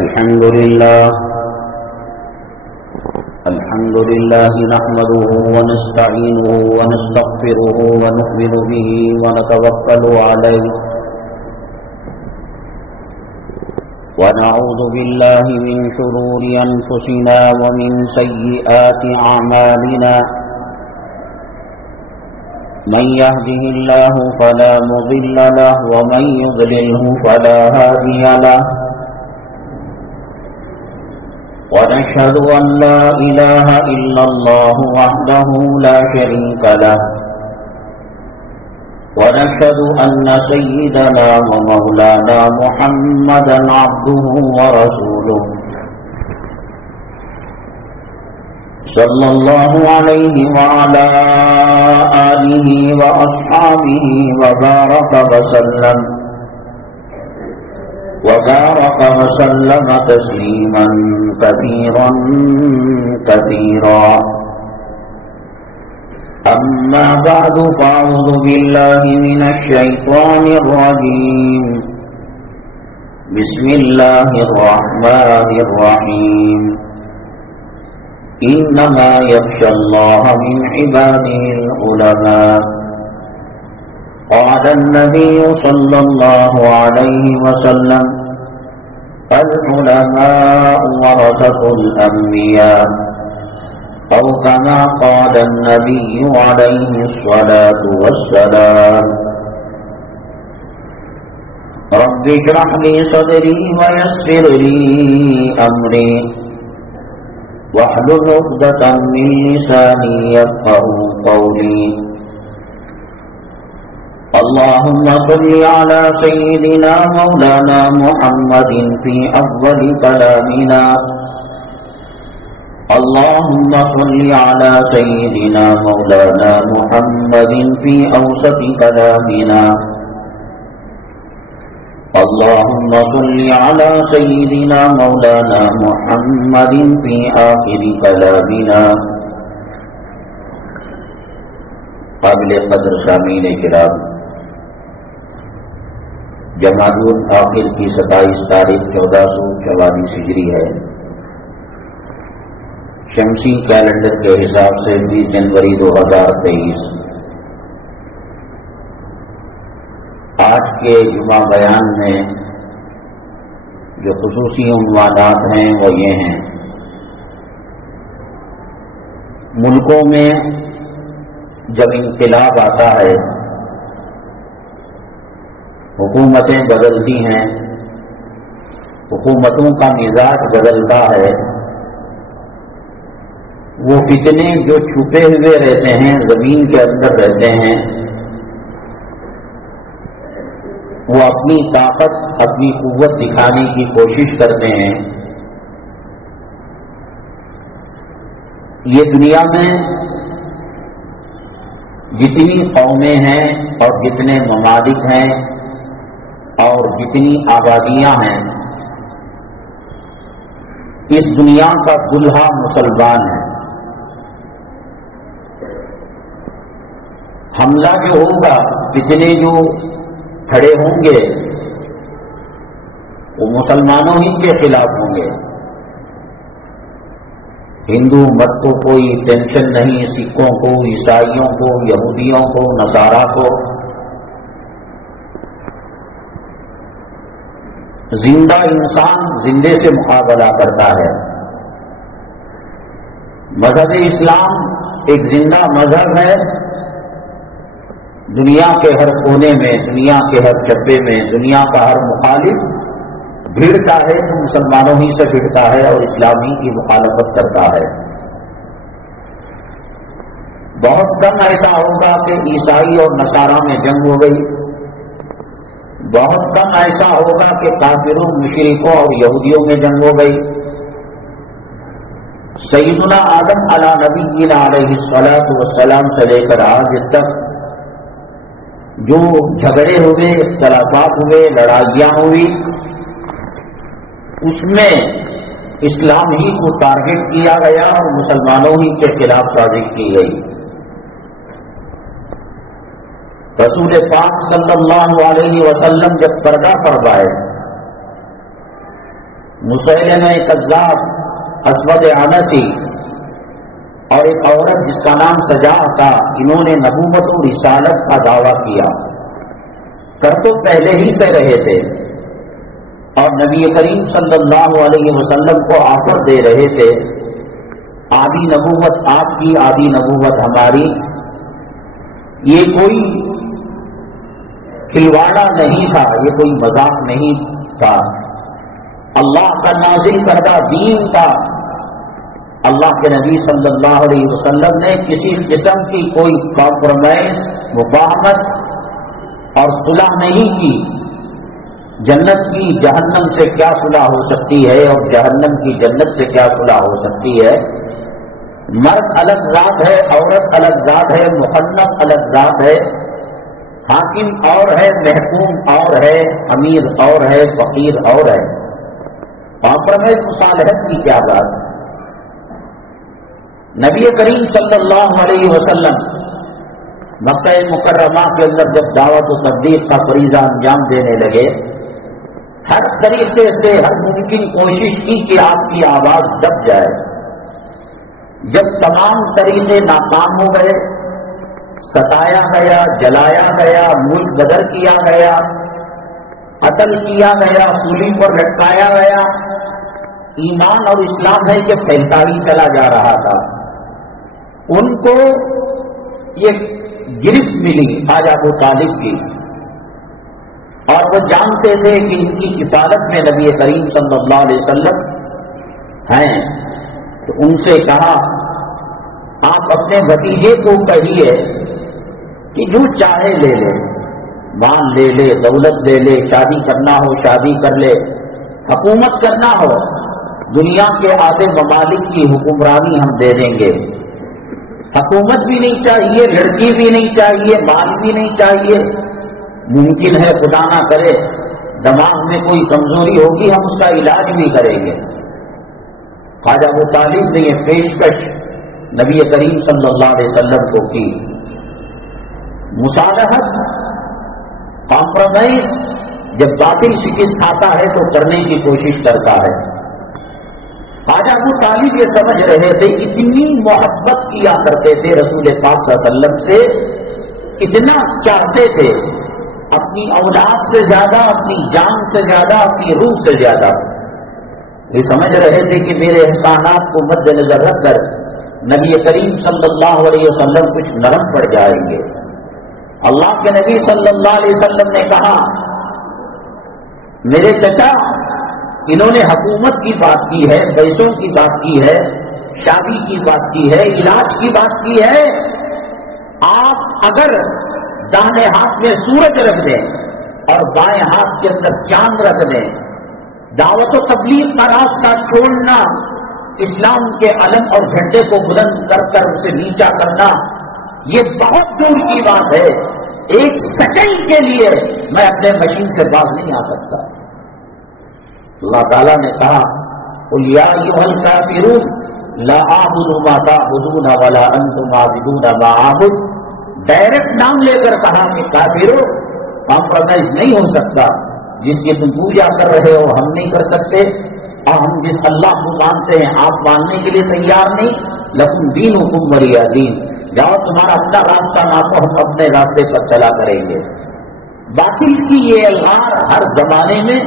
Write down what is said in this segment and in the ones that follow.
الحمد لله نحمده ونستعينه ونستغفره ونؤمن به ونتوكل عليه ونعوذ بالله من شرور أنفسنا ومن سيئات أعمالنا من يهده الله فلا مضل له ومن يضلله فلا هادي له ونشهد أن لا إله إلا الله وحده لا شريك له ونشهد أن سيدنا ومولانا محمدا عبده ورسوله صلى الله عليه وعلى آله وأصحابه وبارك وسلم تسليما كثيرا كثيرا. أما بعد فأعوذ بالله من الشيطان الرجيم. بسم الله الرحمن الرحيم. إنما يخشى الله من عباده العلماء. قال النبي صلى الله عليه وسلم: العلماء ورثة الأنبياء، أو كما قال النبي عليه الصلاة والسلام. رب اشرح لي صدري ويسر لي أمري واحلل عقدة من لساني يفقهوا قولي. اللهم صل على سيدنا مولانا محمد في أفضل كلامنا. اللهم صل على سيدنا مولانا محمد في أوسط كلامنا. اللهم صل على سيدنا مولانا محمد في آخر كلامنا. قابل قدر سامعین کرام، جمادی الآخر کی 27 تاریخ 1444 ہجری ہے. شمسی کیلنڈر کے حساب سے 20 جنوری 2023. آج کے جمعہ بیان میں جو خصوصی عنوانات ہیں وہ یہ ہیں: ملکوں میں جب انقلاب آتا ہے، حکومتیں بدلتی ہیں، حکومتوں کا مزاج بدلتا ہے، وہ فتنے جو چھپے ہوئے رہتے ہیں، زمین کے اندر رہتے ہیں، وہ اپنی طاقت، اپنی قوت دکھانے کی کوشش کرتے ہیں. یہ دنیا میں جتنی قومیں ہیں اور جتنے ممالک ہیں اور جتنی آبادیاں ہیں، اس دنیا کا دلہا مسلمان ہے. حملہ جو ہوگا، فتنے جو کھڑے ہوں گے، وہ مسلمانوں ہی کے خلاف ہوں گے. ہندو مت کو کوئی ٹینشن نہیں، سکھوں کو، عیسائیوں کو، یہودیوں کو، نصارہ کو. زندہ انسان زندے سے مقابلہ کرتا ہے. مذہب اسلام ایک زندہ مذہب ہے. دنیا کے ہر کونے میں، دنیا کے ہر چپے میں، دنیا کا ہر مخالف بھیڑتا ہے تو مسلمانوں ہی سے بھیڑتا ہے اور اسلامی کی مخالفت کرتا ہے. بہت کم ایسا ہوگا کہ عیسائی اور نصارہ میں جنگ ہو گئی. بہت کم ایسا ہوگا کہ کافروں، مشرکوں اور یہودیوں میں جنگ ہو گئی. سیدنا آدم علی نبینا علیہ الصلوۃ والسلام سے لے کر آج تک جو جھگڑے ہوئے، اختلافات ہوئے، لڑائیاں ہوئی، اس میں اسلام ہی کو ٹارگٹ کیا گیا اور مسلمانوں ہی کے خلاف سازش کی گئی. رسول پاک صلی اللہ علیہ وسلم جب پردہ فرمائے، مسیلمہ کذاب، اسود عنسی اور ایک عورت جس کا نام سجا تھا، انہوں نے نبوت و رسالت کا دعویٰ کیا، کر تو پہلے ہی سے رہے تھے، اور نبی کریم صلی اللہ علیہ وسلم کو آفر دے رہے تھے، آدھی نبوت آپ کی، آدھی نبوت ہماری۔ یہ کوئی کھلواڑا نہیں تھا، یہ کوئی مذاق نہیں تھا، اللہ کا نازل کردہ دین تھا۔ اللہ کے نبی صلی اللہ علیہ وسلم نے کسی قسم کی کوئی کمپرومائز، مفاہمت اور صلح نہیں کی۔ جنت کی جہنم سے کیا صلح ہو سکتی ہے، اور جہنم کی جنت سے کیا صلح ہو سکتی ہے؟ مرد الگ ذات ہے، عورت الگ ذات ہے، مخنث الگ ذات ہے، حاکم اور ہے، محکوم اور ہے، امیر اور ہے، فقیر اور ہے۔ کمپرومائز مصالحت کی کیا بات؟ نبی کریم صلی اللہ علیہ وسلم مکہ مکرمہ کے اندر جب دعوت و تبلیغ کا فریضہ انجام دینے لگے، ہر طریقے سے ہر ممکن کوشش کی کہ آپ کی آواز دب جائے۔ جب تمام طریقے ناکام ہو گئے، ستایا گیا، جلایا گیا، ملک بدر کیا گیا، قتل کیا گیا، سولی پر لٹکایا گیا، ایمان اور اسلام ہے کہ پھیلتا ہی چلا جا رہا تھا، ان کو یہ گرفت ملی خواجہ ابو طالب کی، اور وہ جانتے تھے کہ ان کی کفالت میں نبی کریم صلی اللہ علیہ وسلم ہیں، تو ان سے کہا آپ اپنے بھتیجے کو کہیے کہ جو چاہے لے لے، مال لے لے، دولت لے لے، شادی کرنا ہو شادی کر لے، حکومت کرنا ہو، دنیا کے آدھے ممالک کی حکمرانی ہم دے دیں گے، حکومت بھی نہیں چاہیے، لڑکی بھی نہیں چاہیے، مال بھی نہیں چاہیے، ممکن ہے خدا نہ کرے دماغ میں کوئی کمزوری ہوگی، ہم اس کا علاج بھی کریں گے۔ خواجہ ابو طالب نے یہ پیشکش نبی کریم صلی اللہ علیہ وسلم کو کی۔ مصالحت، کمپرومائز جب باطل شکست کھاتا ہے تو کرنے کی کوشش کرتا ہے۔ خواجہ ابو طالب یہ سمجھ رہے تھے، اتنی محبت کیا کرتے تھے رسول پاک صلی اللہ علیہ وسلم سے، اتنا چاہتے تھے، اپنی اولاد سے زیادہ، اپنی جان سے زیادہ، اپنی روح سے زیادہ۔ یہ سمجھ رہے تھے کہ میرے احسانات کو مد نظر رکھ کر نبی کریم صلی اللہ علیہ وسلم کچھ نرم پڑ جائیں گے۔ اللہ کے نبی صلی اللہ علیہ وسلم نے کہا، میرے چچا انہوں نے حکومت کی بات کی ہے، پیسوں کی بات کی ہے، شادی کی بات کی ہے، علاج کی بات کی ہے، آپ اگر داہنے ہاتھ میں سورج رکھ دیں اور بائیں ہاتھ کے اندر چاند رکھ دیں، دعوت و تبلیغ کا راستہ چھوڑنا، اسلام کے علم اور جھنڈے کو بلند کر کر اسے نیچا کرنا، یہ بہت دور کی بات ہے، ایک سیکنڈ کے لیے میں اپنے مشین سے باز نہیں آ سکتا۔ اللہ تعالیٰ نے کہا، قُلْ يَا أَيُّهَا الْكَافِرُونَ لَا أَعْبُدُ مَا تَعْبُدُونَ وَلَا أَنْتُمْ عَابِدُونَ مَا أَعْبُدُ۔ ڈائریکٹ نام لے کر کہا کہ کافرو، کمپرومائز نہیں ہو سکتا، جس کی تم پوجا کر رہے ہو ہم نہیں کر سکتے، اور ہم جس اللہ کو مانتے ہیں آپ ماننے کے لیے تیار نہیں، لکم دینکم ولی دین، جاؤ تمہارا اپنا راستہ ناپو، ہم اپنے راستے پر چلا کریں گے۔ باطل کی یہ الغار ہر زمانے میں،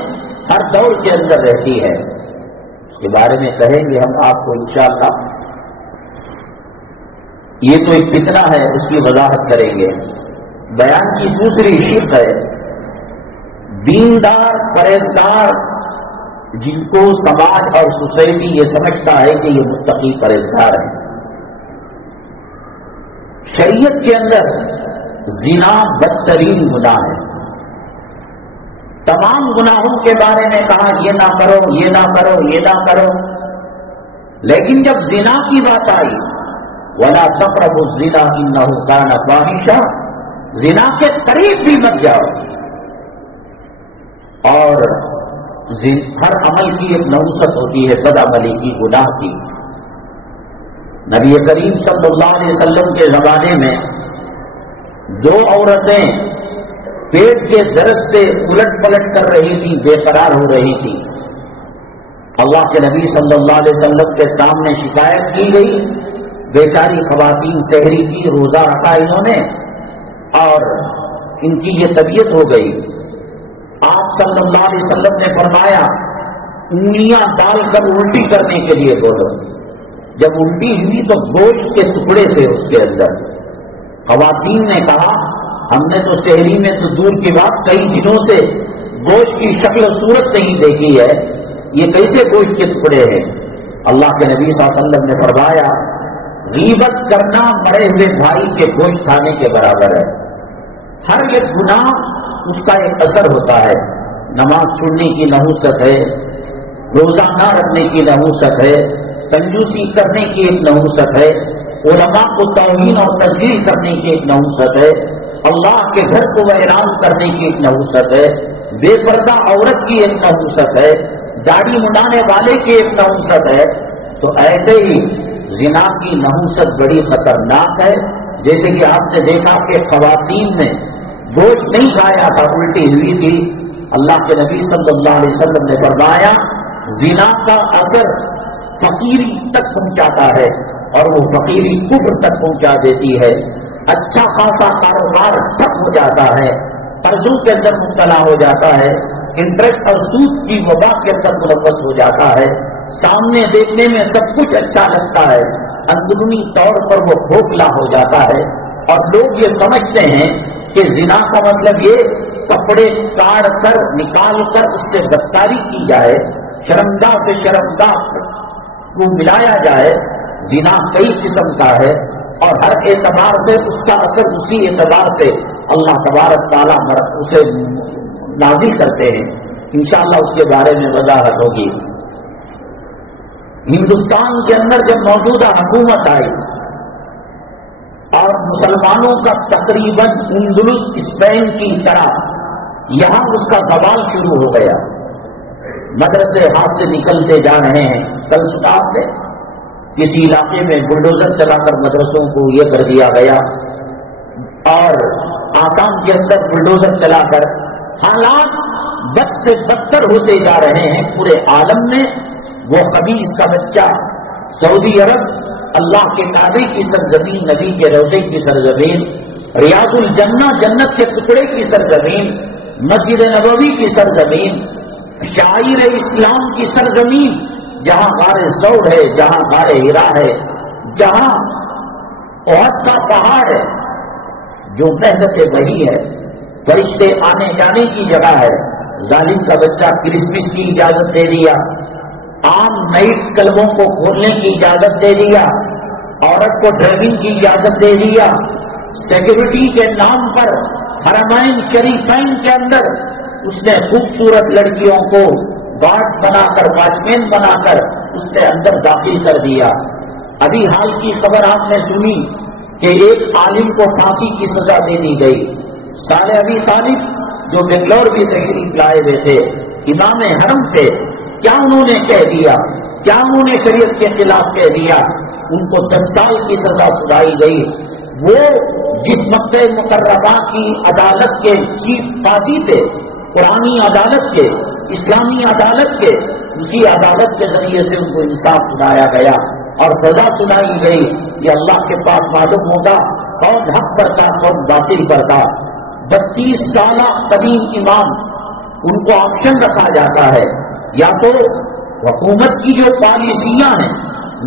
ہر دور کے اندر رہتی ہے، اس کے بارے میں کہیں گے ہم آپ کو انشاءاللہ۔ یہ تو ایک فتنہ ہے، اس کی وضاحت کریں گے۔ بیان کی دوسری شق ہے دیندار پرہیزگار، جن کو سماج اور سوسائٹی یہ سمجھتا ہے کہ یہ متقی پرہیزگار ہیں۔ شریعت کے اندر زنا بدترین گناہ ہے، تمام گناہوں کے بارے میں کہا یہ نہ کرو، یہ نہ کرو، یہ نہ کرو، لیکن جب زنا کی بات آئی، وَلَا تَقْرَبُوا الزِّنَا إِنَّهُ كَانَ فَاحِشًا، زنا کے قریب بھی مت جاؤ۔ اور ہر عمل کی ایک نوسط ہوتی ہے، بد عملی کی، گناہ کی۔ نبی کریم صلی اللہ علیہ وسلم کے زمانے میں دو عورتیں پیٹ کے درد سے الٹ پلٹ کر رہی تھی، بے قرار ہو رہی تھی. اللہ کے نبی صلی اللہ علیہ وسلم کے سامنے شکایت کی گئی. بیچاری خواتین سحری کی، روزہ رکھا انہوں نے اور ان کی یہ طبیعت ہو گئی. آپ صلی اللہ علیہ وسلم نے فرمایا انگلیاں ڈال کر الٹی کرنے کے لیے بولو. جب الٹی ہوئی تو گوشت کے ٹکڑے تھے اس کے اندر. خواتین نے کہا ہم نے تو شہری میں تو دور کی بات کئی دنوں سے گوشت کی شکل و صورت نہیں دیکھی ہے، یہ کیسے گوشت کے ٹکڑے ہیں؟ اللہ کے نبی صلی اللہ علیہ وسلم نے فرمایا غیبت کرنا مرے ہوئے بھائی کے گوشت کھانے کے برابر ہے. ہر ایک گناہ اس کا ایک اثر ہوتا ہے. نماز چھوڑنے کی نحوست ہے، روزہ نہ رکھنے کی نحوست ہے، کنجوسی کرنے کی ایک نحوست ہے، علماء کو توہین اور تذلیل کرنے کی ایک نحوست ہے، اللہ کے گھر کو ویران کرنے کی ایک نحوست ہے، بے پردہ عورت کی ایک نحوست ہے، داڑھی منڈانے والے کی ایک نحوست ہے. تو ایسے ہی زنا کی نحوست بڑی خطرناک ہے. جیسے کہ آپ نے دیکھا کہ خواتین نے گوشت نہیں کھایا تھا، الٹی ہوئی تھی. اللہ کے نبی صلی اللہ علیہ وسلم نے فرمایا زنا کا اثر فقیری تک پہنچاتا ہے اور وہ فقیری کفر تک پہنچا دیتی ہے. اچھا خاصا کاروبار ٹھپ ہو جاتا ہے، قرضوں کے اندر مبتلا ہو جاتا ہے، انٹرسٹ اور سود کی وبا کے اندر ملوث ہو جاتا ہے. سامنے دیکھنے میں سب کچھ اچھا لگتا ہے، اندرونی طور پر وہ کھوکھلا ہو جاتا ہے. اور لوگ یہ سمجھتے ہیں کہ زنا کا مطلب یہ کپڑے کاٹ کر نکال کر اس سے بدکاری کی جائے، شرمگاہ سے شرمگاہ کو ملایا جائے. زنا کئی قسم کا ہے اور ہر اعتبار سے اس کا اثر اسی اعتبار سے اللہ تبارک تعالیٰ اسے نازل کرتے ہیں. انشاءاللہ اس کے بارے میں وضاحت ہوگی. ہندوستان کے اندر جب موجودہ حکومت آئی اور مسلمانوں کا تقریباً اندلس اسپین کی طرح یہاں اس کا زوال شروع ہو گیا. مدرسے ہاتھ سے نکلتے جا رہے ہیں. کل سنا آپ نے کسی علاقے میں بلڈوزر چلا کر مدرسوں کو یہ کر دیا گیا اور آسام کے اندر بلڈوزر چلا کر حالات بد سے بدتر ہوتے جا رہے ہیں پورے عالم میں. وہ خبیث کا بچہ سعودی عرب، اللہ کے کعبے کی سرزمین، نبی کے روضے کی سرزمین، ریاض الجنہ جنت کے ٹکڑے کی سرزمین، مسجد نبوی کی سرزمین، شاعر اسلام کی سرزمین، جہاں غار ثور ہے، جہاں غار ہرا ہے، جہاں احد کا پہاڑ ہے، جو محنت وہی ہے، فرشتے آنے جانے کی جگہ ہے. ظالم کا بچہ کرسمس کی اجازت دے دیا، عام نائٹ کلبوں کو کھولنے کی اجازت دے دیا، عورت کو ڈرائیونگ کی اجازت دے دیا. سیکورٹی کے نام پر حرمین شریفین کے اندر اس نے خوبصورت لڑکیوں کو گارڈ بنا کر، واچمین بنا کر اس نے اندر داخل کر دیا. ابھی حال کی خبر آپ نے سنی کہ ایک عالم کو پھانسی کی سزا دے دی گئی. صالح ابی طالب جو بنگلور بھی تشریف لائے ہوئے تھے، امام حرم تھے، کیا انہوں نے کہہ دیا؟ کیا انہوں نے شریعت کے خلاف کہہ دیا؟ ان کو 10 سال کی سزا سنائی گئی. وہ جس مکہ مکرمہ کی عدالت کے چیف قاضی تھے، قرآنی عدالت کے، اسلامی عدالت کے، اسی عدالت کے ذریعے سے ان کو انصاف سنایا گیا اور سزا سنائی گئی. یہ اللہ کے پاس معلوم ہوگا کون حق پر تھا، کون باطل پر تھا. 32 سالہ قدیم امام، ان کو آپشن رکھا جاتا ہے، یا تو حکومت کی جو پالیسیاں ہیں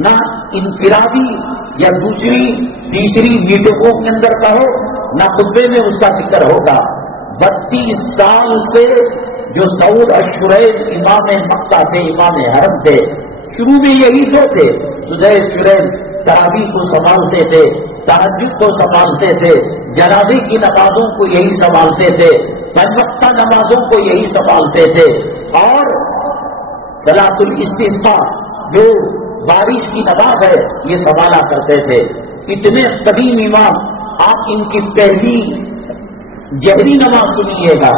نہ انفرادی یا دوسری تیسری میٹنگوں کے اندر کہو، نہ خطبے میں اس کا ذکر ہوگا. 32 سال سے جو سعود الشریف امام مکہ تھے، امام حرم تھے، شروع میں یہی دو تھے. سدیش شریف تراویح کو سنبھالتے تھے، تہجد کو سنبھالتے تھے، جنازے کی نمازوں کو یہی سنبھالتے تھے، 5 وقتہ نمازوں کو یہی سنبھالتے تھے، اور صلاۃ الاستسقاء جو بارش کی نماز ہے یہ سنبھالا کرتے تھے. اتنے قدیم امام، آپ ان کی پہلی جہری نماز سنیے گا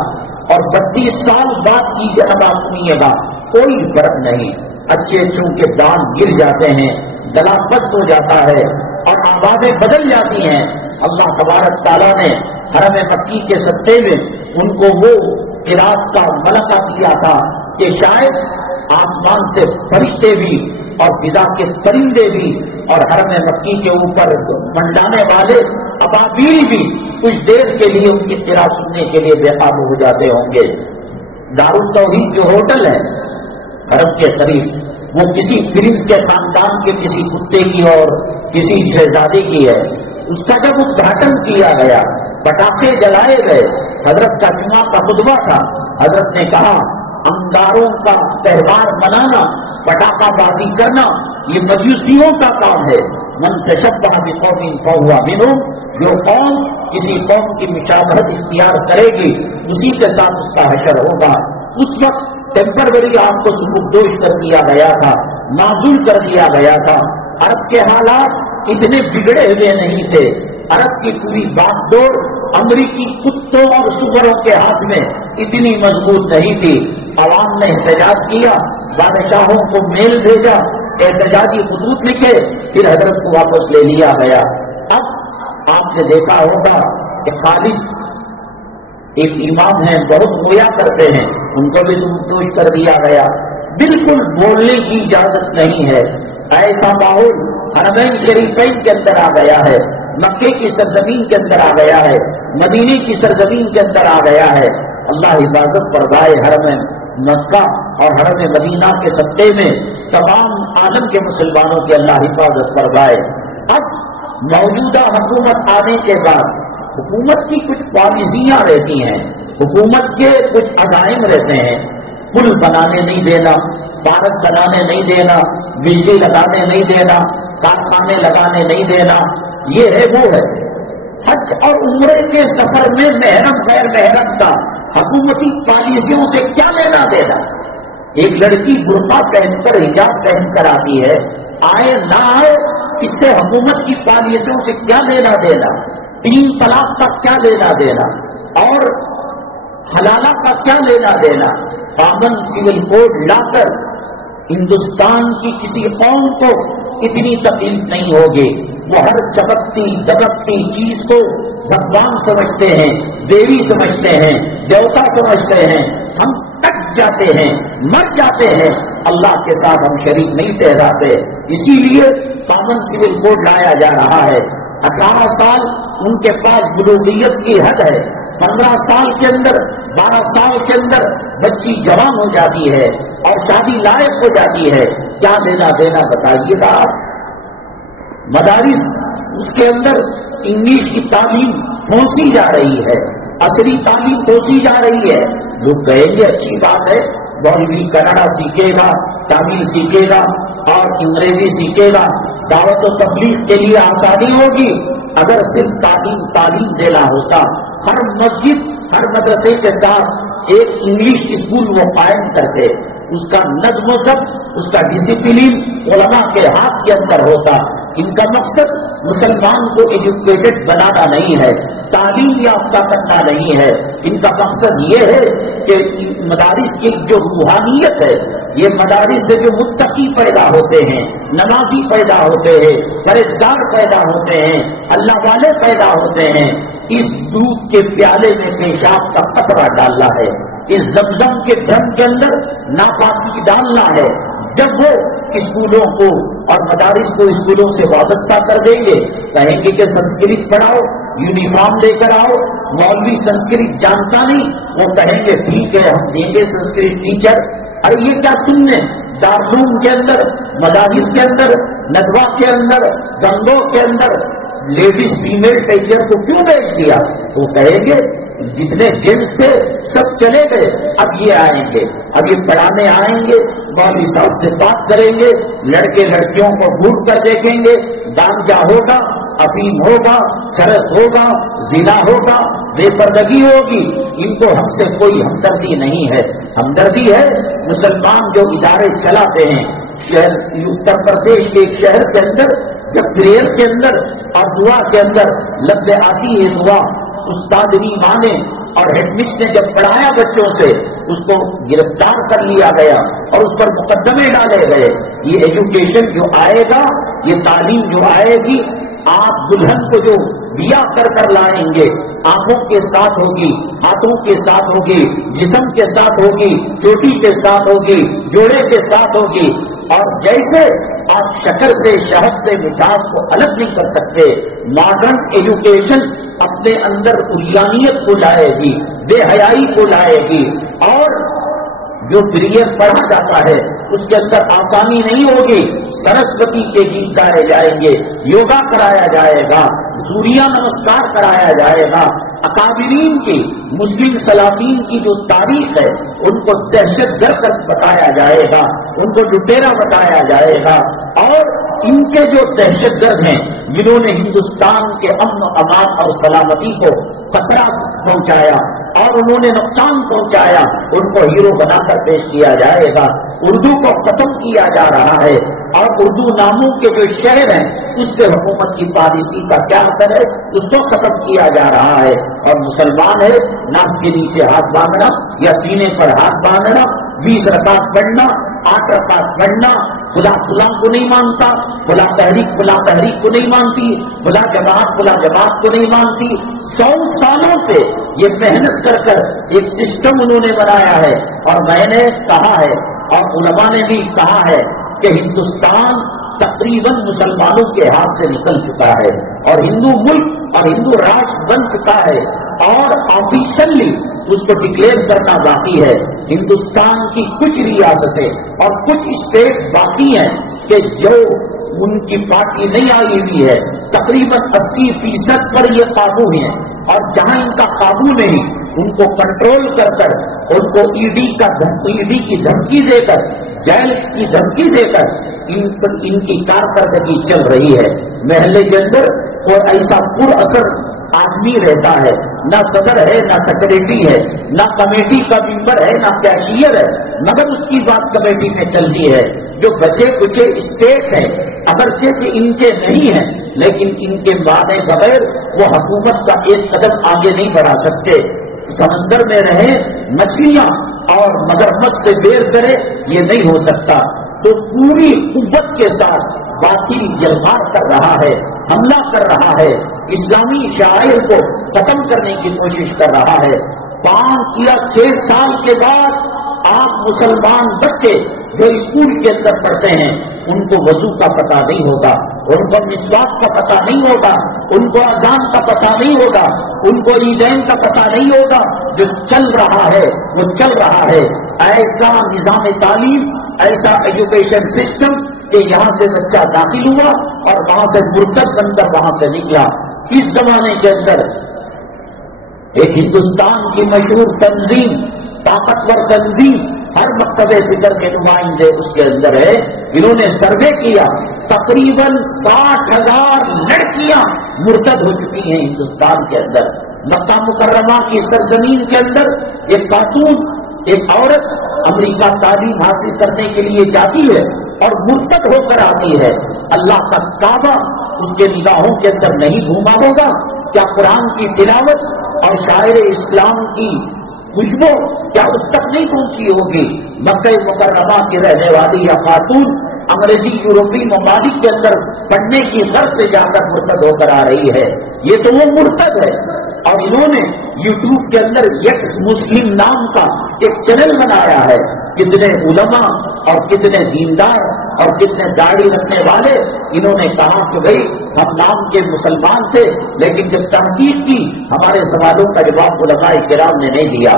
اور 32 سال بعد کی نماز سنیے گا، کوئی فرق نہیں. اچھے اچھوں کے دان گر جاتے ہیں، گلا پست ہو جاتا ہے اور آوازیں بدل جاتی ہیں. اللہ تبارک تعالیٰ نے حرم مکی کے سطح میں ان کو وہ قرات کا ملکہ دیا تھا کہ شاید آسمان سے فرشتے بھی اور فضا کے پرندے بھی اور حرم مکی کے اوپر منڈانے والے ابابیل بھی کچھ دیر کے لیے ان کی قرات سننے کے لیے بے قابو ہو جاتے ہوں گے۔ دارالتوحید جو ہوٹل ہے حرم کے قریب، وہ کسی پرنس کے خاندان کے کسی کتے کی اور کسی شہزادے کی ہے۔ اس کا جب ادگھاٹن کیا گیا، پٹاخے جلائے گئے، حضرت کا جمعہ کا خطبہ تھا، حضرت نے کہا انگاروں کا تہوار منانا، پٹاخہ بازی کرنا یہ مجوسیوں کا کام ہے۔ من تشبہ بقوم فہو منہم، جو قوم کسی قوم کی مشابہت اختیار کرے گی اسی کے ساتھ اس کا حشر ہوگا۔ اس وقت ٹیمپروری آپ کو سبکدوش کر دیا گیا تھا، معزول کر دیا گیا تھا۔ عرب کے حالات اتنے بگڑے ہوئے نہیں تھے، عرب کی پوری بات دوڑ امریکی کتوں اور سوروں کے ہاتھ میں اتنی مضبوط نہیں تھی۔ عوام نے احتجاج کیا، بادشاہوں کو میل بھیجا، احتجاجی خطوط لکھے، پھر حضرت کو واپس لے لیا گیا۔ اب آپ نے دیکھا ہوگا کہ خالد ایک امام ہیں، بہت گویا کرتے ہیں، ان کو بھی سبکدوش کر دیا گیا۔ بالکل بولنے کی اجازت نہیں ہے۔ ایسا ماحول حرمین شریفین کے اندر آ گیا ہے، مکے کی سرزمین کے اندر آ گیا ہے، مدینے کی سرزمین کے اندر آ گیا ہے۔ اللہ حفاظت فرمائے حرم مکہ اور حرم مدینہ کے سطح میں تمام عالم کے مسلمانوں کی اللہ حفاظت فرمائے۔ اب موجودہ حکومت آنے کے بعد حکومت کی کچھ پالیسیاں رہتی ہیں، حکومت کے کچھ عزائم رہتے ہیں، پل بنانے نہیں دینا، پارک بنانے نہیں دینا، بجلی لگانے نہیں دینا، کارخانے لگانے نہیں دینا، یہ ہے وہ ہے۔ حج اور عمرے کے سفر میں محرم غیر محرم کا حکومتی پالیسیوں سے کیا لینا دینا؟ ایک لڑکی برقع پہن کر حجاب پہن کر آتی ہے، آئے نہ آئے اس سے حکومت کی پالیسیوں سے کیا لینا دینا؟ 3 طلاق کا کیا لینا دینا اور حلالہ کا کیا لینا دینا؟ کامن سول کوڈ لا کر ہندوستان کی کسی قوم کو اتنی تکلیف نہیں ہوگی۔ وہ ہر چمکتی دمکتی چیز کو بھگوان سمجھتے ہیں، دیوی سمجھتے ہیں، دیوتا سمجھتے ہیں، ہم کٹ جاتے ہیں، مر جاتے ہیں، اللہ کے ساتھ ہم شریک نہیں ٹھہراتے۔ اسی لیے کامن سول کوڈ لایا جا رہا ہے۔ 18 سال ان کے پاس بلوغیت کی حد ہے، 15 سال کے اندر 12 سال کے اندر بچی جوان ہو جاتی ہے اور شادی لائق ہو جاتی ہے۔ کیا لینا دینا بتائیے گا آپ؟ مدارس اس کے اندر انگلش کی تعلیم پہنچی جا رہی ہے، عصری تعلیم پہنچی جا رہی ہے۔ لوگ کہیں گے اچھی بات ہے، مولوی کنڑا سیکھے گا، تامل سیکھے گا اور انگریزی سیکھے گا، دعوت و تبلیغ کے لیے آسانی ہوگی۔ اگر صرف تعلیم دینا ہوتا، ہر مسجد ہر مدرسے کے ساتھ ایک انگلش اسکول وہ قائم کرتے، اس کا نظم و ضبط، اس کا ڈسپلن علماء کے ہاتھ کے اندر ہوتا۔ ان کا مقصد مسلمان کو ایجوکیٹڈ بنانا نہیں ہے، تعلیم یافتہ کرنا نہیں ہے، ان کا مقصد یہ ہے کہ مدارس کی جو روحانیت ہے، یہ مدارس سے جو متقی پیدا ہوتے ہیں، نمازی پیدا ہوتے ہیں، پرہیزگار پیدا ہوتے ہیں، اللہ والے پیدا ہوتے ہیں، اس دودھ کے پیالے میں پیشاب کا قطرہ ڈالنا ہے، اس زمزم کے ڈھم کے اندر ناپاکی ڈالنا ہے۔ جب وہ اسکولوں کو اور مدارس کو اسکولوں سے وابستہ کر دیں گے، کہیں گے کہ سنسکرت پڑھاؤ، یونیفارم لے کر آؤ، مولوی سنسکرت جانتا نہیں، وہ کہیں گے ٹھیک ہے ہم دیں گے سنسکرت ٹیچر۔ ارے یہ کیا تم نے دارالعلوم کے اندر، مدارس کے اندر، ندوہ کے اندر، گنگوں کے اندر لیڈیز فیمیل ٹیچر کو کیوں بھیج دیا؟ وہ کہیں گے جتنے جینٹس تھے سب چلے گئے، اب یہ آئیں گے، اب یہ پڑھانے آئیں گے، مولوی صاحب سے بات کریں گے، لڑکے لڑکیوں کو گھوٹ کر دیکھیں گے، گانجا ہوگا، افیم ہوگا، چرس ہوگا، زنا ہوگا، بے پردگی ہوگی۔ ان کو ہم سے کوئی ہمدردی نہیں ہے۔ ہمدردی ہے مسلمان جو ادارے چلاتے ہیں۔ شہر اتر پردیش کے ایک شہر کے اندر جب پریئر کے اندر اور دعا کے اندر لفظ آتی ہے دعا، استاد مانے اور ہیڈ مس نے جب پڑھایا بچوں سے، اس کو گرفتار کر لیا گیا اور اس پر مقدمے ڈالے گئے۔ یہ ایجوکیشن جو آئے گا، یہ تعلیم جو آئے گی، آپ دلہن کو جو بیاہ کر لائیں گے آنکھوں کے ساتھ ہوگی، ہاتھوں کے ساتھ ہوگی، جسم کے ساتھ ہوگی، چوٹی کے ساتھ ہوگی، جوڑے کے ساتھ ہوگی. اور جیسے آپ شکر سے شہد سے مٹھاس کو الگ نہیں کر سکتے، ماڈرن ایجوکیشن اپنے اندر عریانیت کو لائے گی، بے حیائی کو لائے گی، اور جو پیریڈ پڑھا جاتا ہے اس کے اندر آسانی نہیں ہوگی. سرسوتی کے گیت گائے جائیں گے، یوگا کرایا جائے گا، سوریہ نمسکار کرایا جائے گا. اکابرین کی، مسلم سلاطین کی جو تاریخ ہے ان کو دہشت گرد بتایا جائے گا، ان کو لٹیرا بتایا جائے گا. اور ان کے جو دہشت گرد ہیں جنہوں نے ہندوستان کے امن و امان اور سلامتی کو خطرہ پہنچایا اور انہوں نے نقصان پہنچایا، ان کو ہیرو بنا کر پیش کیا جائے گا. اردو کو ختم کیا جا رہا ہے، اور اردو ناموں کے جو شہر ہیں اس سے حکومت کی پالیسی کا کیا اثر ہے اس کو ختم کیا جا رہا ہے. اور مسلمان ہے، ناک کے نیچے ہاتھ باندھنا یا سینے پر ہاتھ باندھنا، 20 رکعت پڑھنا، 8 رکعت پڑھنا، خدا خلا کو نہیں مانتا، خلا تحریک کو نہیں مانتی، خلا جماعت کو نہیں مانتی. 100 سالوں سے یہ محنت کر کر ایک سسٹم انہوں نے بنایا ہے. اور میں نے کہا ہے اور علماء نے بھی کہا ہے کہ ہندوستان تقریباً مسلمانوں کے ہاتھ سے نکل چکا ہے اور ہندو ملک اور ہندو راشٹر بن چکا ہے، اور آفیشلی اس کو ڈکلیئر کرنا باقی ہے. ہندوستان کی کچھ ریاستیں اور کچھ اسٹیٹ باقی ہیں کہ جو ان کی پارٹی نہیں آئی ہوئی ہے، تقریباً 80% پر یہ قابو ہیں. اور جہاں ان کا قابو نہیں، ان کو کنٹرول کر کر، ان کو ای ڈی کی دھمکی دے کر، جیل کی دھمکی دے کر ان کی کارکردگی چل رہی ہے. محلے کے اندر کوئی ایسا پر اثر آدمی رہتا ہے، نہ صدر ہے، نہ سیکرٹری ہے، نہ کمیٹی کا ممبر ہے، نہ کیشیئر ہے، مگر اس کی بات کمیٹی میں چلتی ہے. جو بچے کچے اسٹیٹ ہیں اگرچہ کہ ان کے نہیں ہیں، لیکن ان کے مانے بغیر وہ حکومت کا ایک قدم آگے نہیں بڑھا سکتے. سمندر میں رہے مچھلیاں اور مگرمچھ سے بیر کرے، یہ نہیں ہو سکتا. تو پوری قوت کے ساتھ باطل جلوار کر رہا ہے، حملہ کر رہا ہے، اسلامی شاعر کو ختم کرنے کی کوشش کر رہا ہے. 5 یا 6 سال کے بعد آپ مسلمان بچے جو اسکول کے اندر پڑھتے ہیں ان کو وضو کا پتہ نہیں ہوگا، ان کو مسواک کا پتہ نہیں ہوگا، ان کو اذان کا پتہ نہیں ہوگا، ان کو عیدین کا پتہ نہیں ہوگا. جو چل رہا ہے وہ چل رہا ہے. ایسا نظام تعلیم، ایسا ایجوکیشن سسٹم کہ یہاں سے بچہ داخل ہوا اور وہاں سے مرتد بن کر وہاں سے نکلا. اس زمانے کے اندر ایک ہندوستان کی مشہور تنظیم، طاقتور تنظیم، ہر مکتب فکر کے نمائندے اس کے اندر ہے، انہوں نے سروے کیا، تقریباً 60,000 لڑکیاں مرتد ہو چکی ہیں ہندوستان کے اندر. مکہ مکرمہ کی سرزمین کے اندر ایک خاتون، ایک عورت امریکہ تعلیم حاصل کرنے کے لیے جاتی ہے اور مرتد ہو کر آتی ہے. اللہ کا کعبہ اس کے نگاہوں کے اندر نہیں گھوما ہوگا؟ کیا قرآن کی تلاوت اور شاعر اسلام کی خوشبو کیا اس تک نہیں پہنچی ہوگی؟ مکہ مکرمہ کی رہنے والی یا خاتون انگریزی یورپی ممالک کے اندر پڑھنے کی غرض سے جا کر مرتد ہو کر آ رہی ہے. یہ تو وہ مرتد ہے. اور انہوں نے یوٹیوب کے اندر ایکس مسلم نام کا ایک چینل بنایا ہے. کتنے علماء اور کتنے دیندار اور کتنے داڑھی رکھنے والے انہوں نے کہا کہ بھئی ہم نام کے مسلمان تھے، لیکن جب تحقیق کی ہمارے سوالوں کا جواب علماء کرام نے نہیں دیا.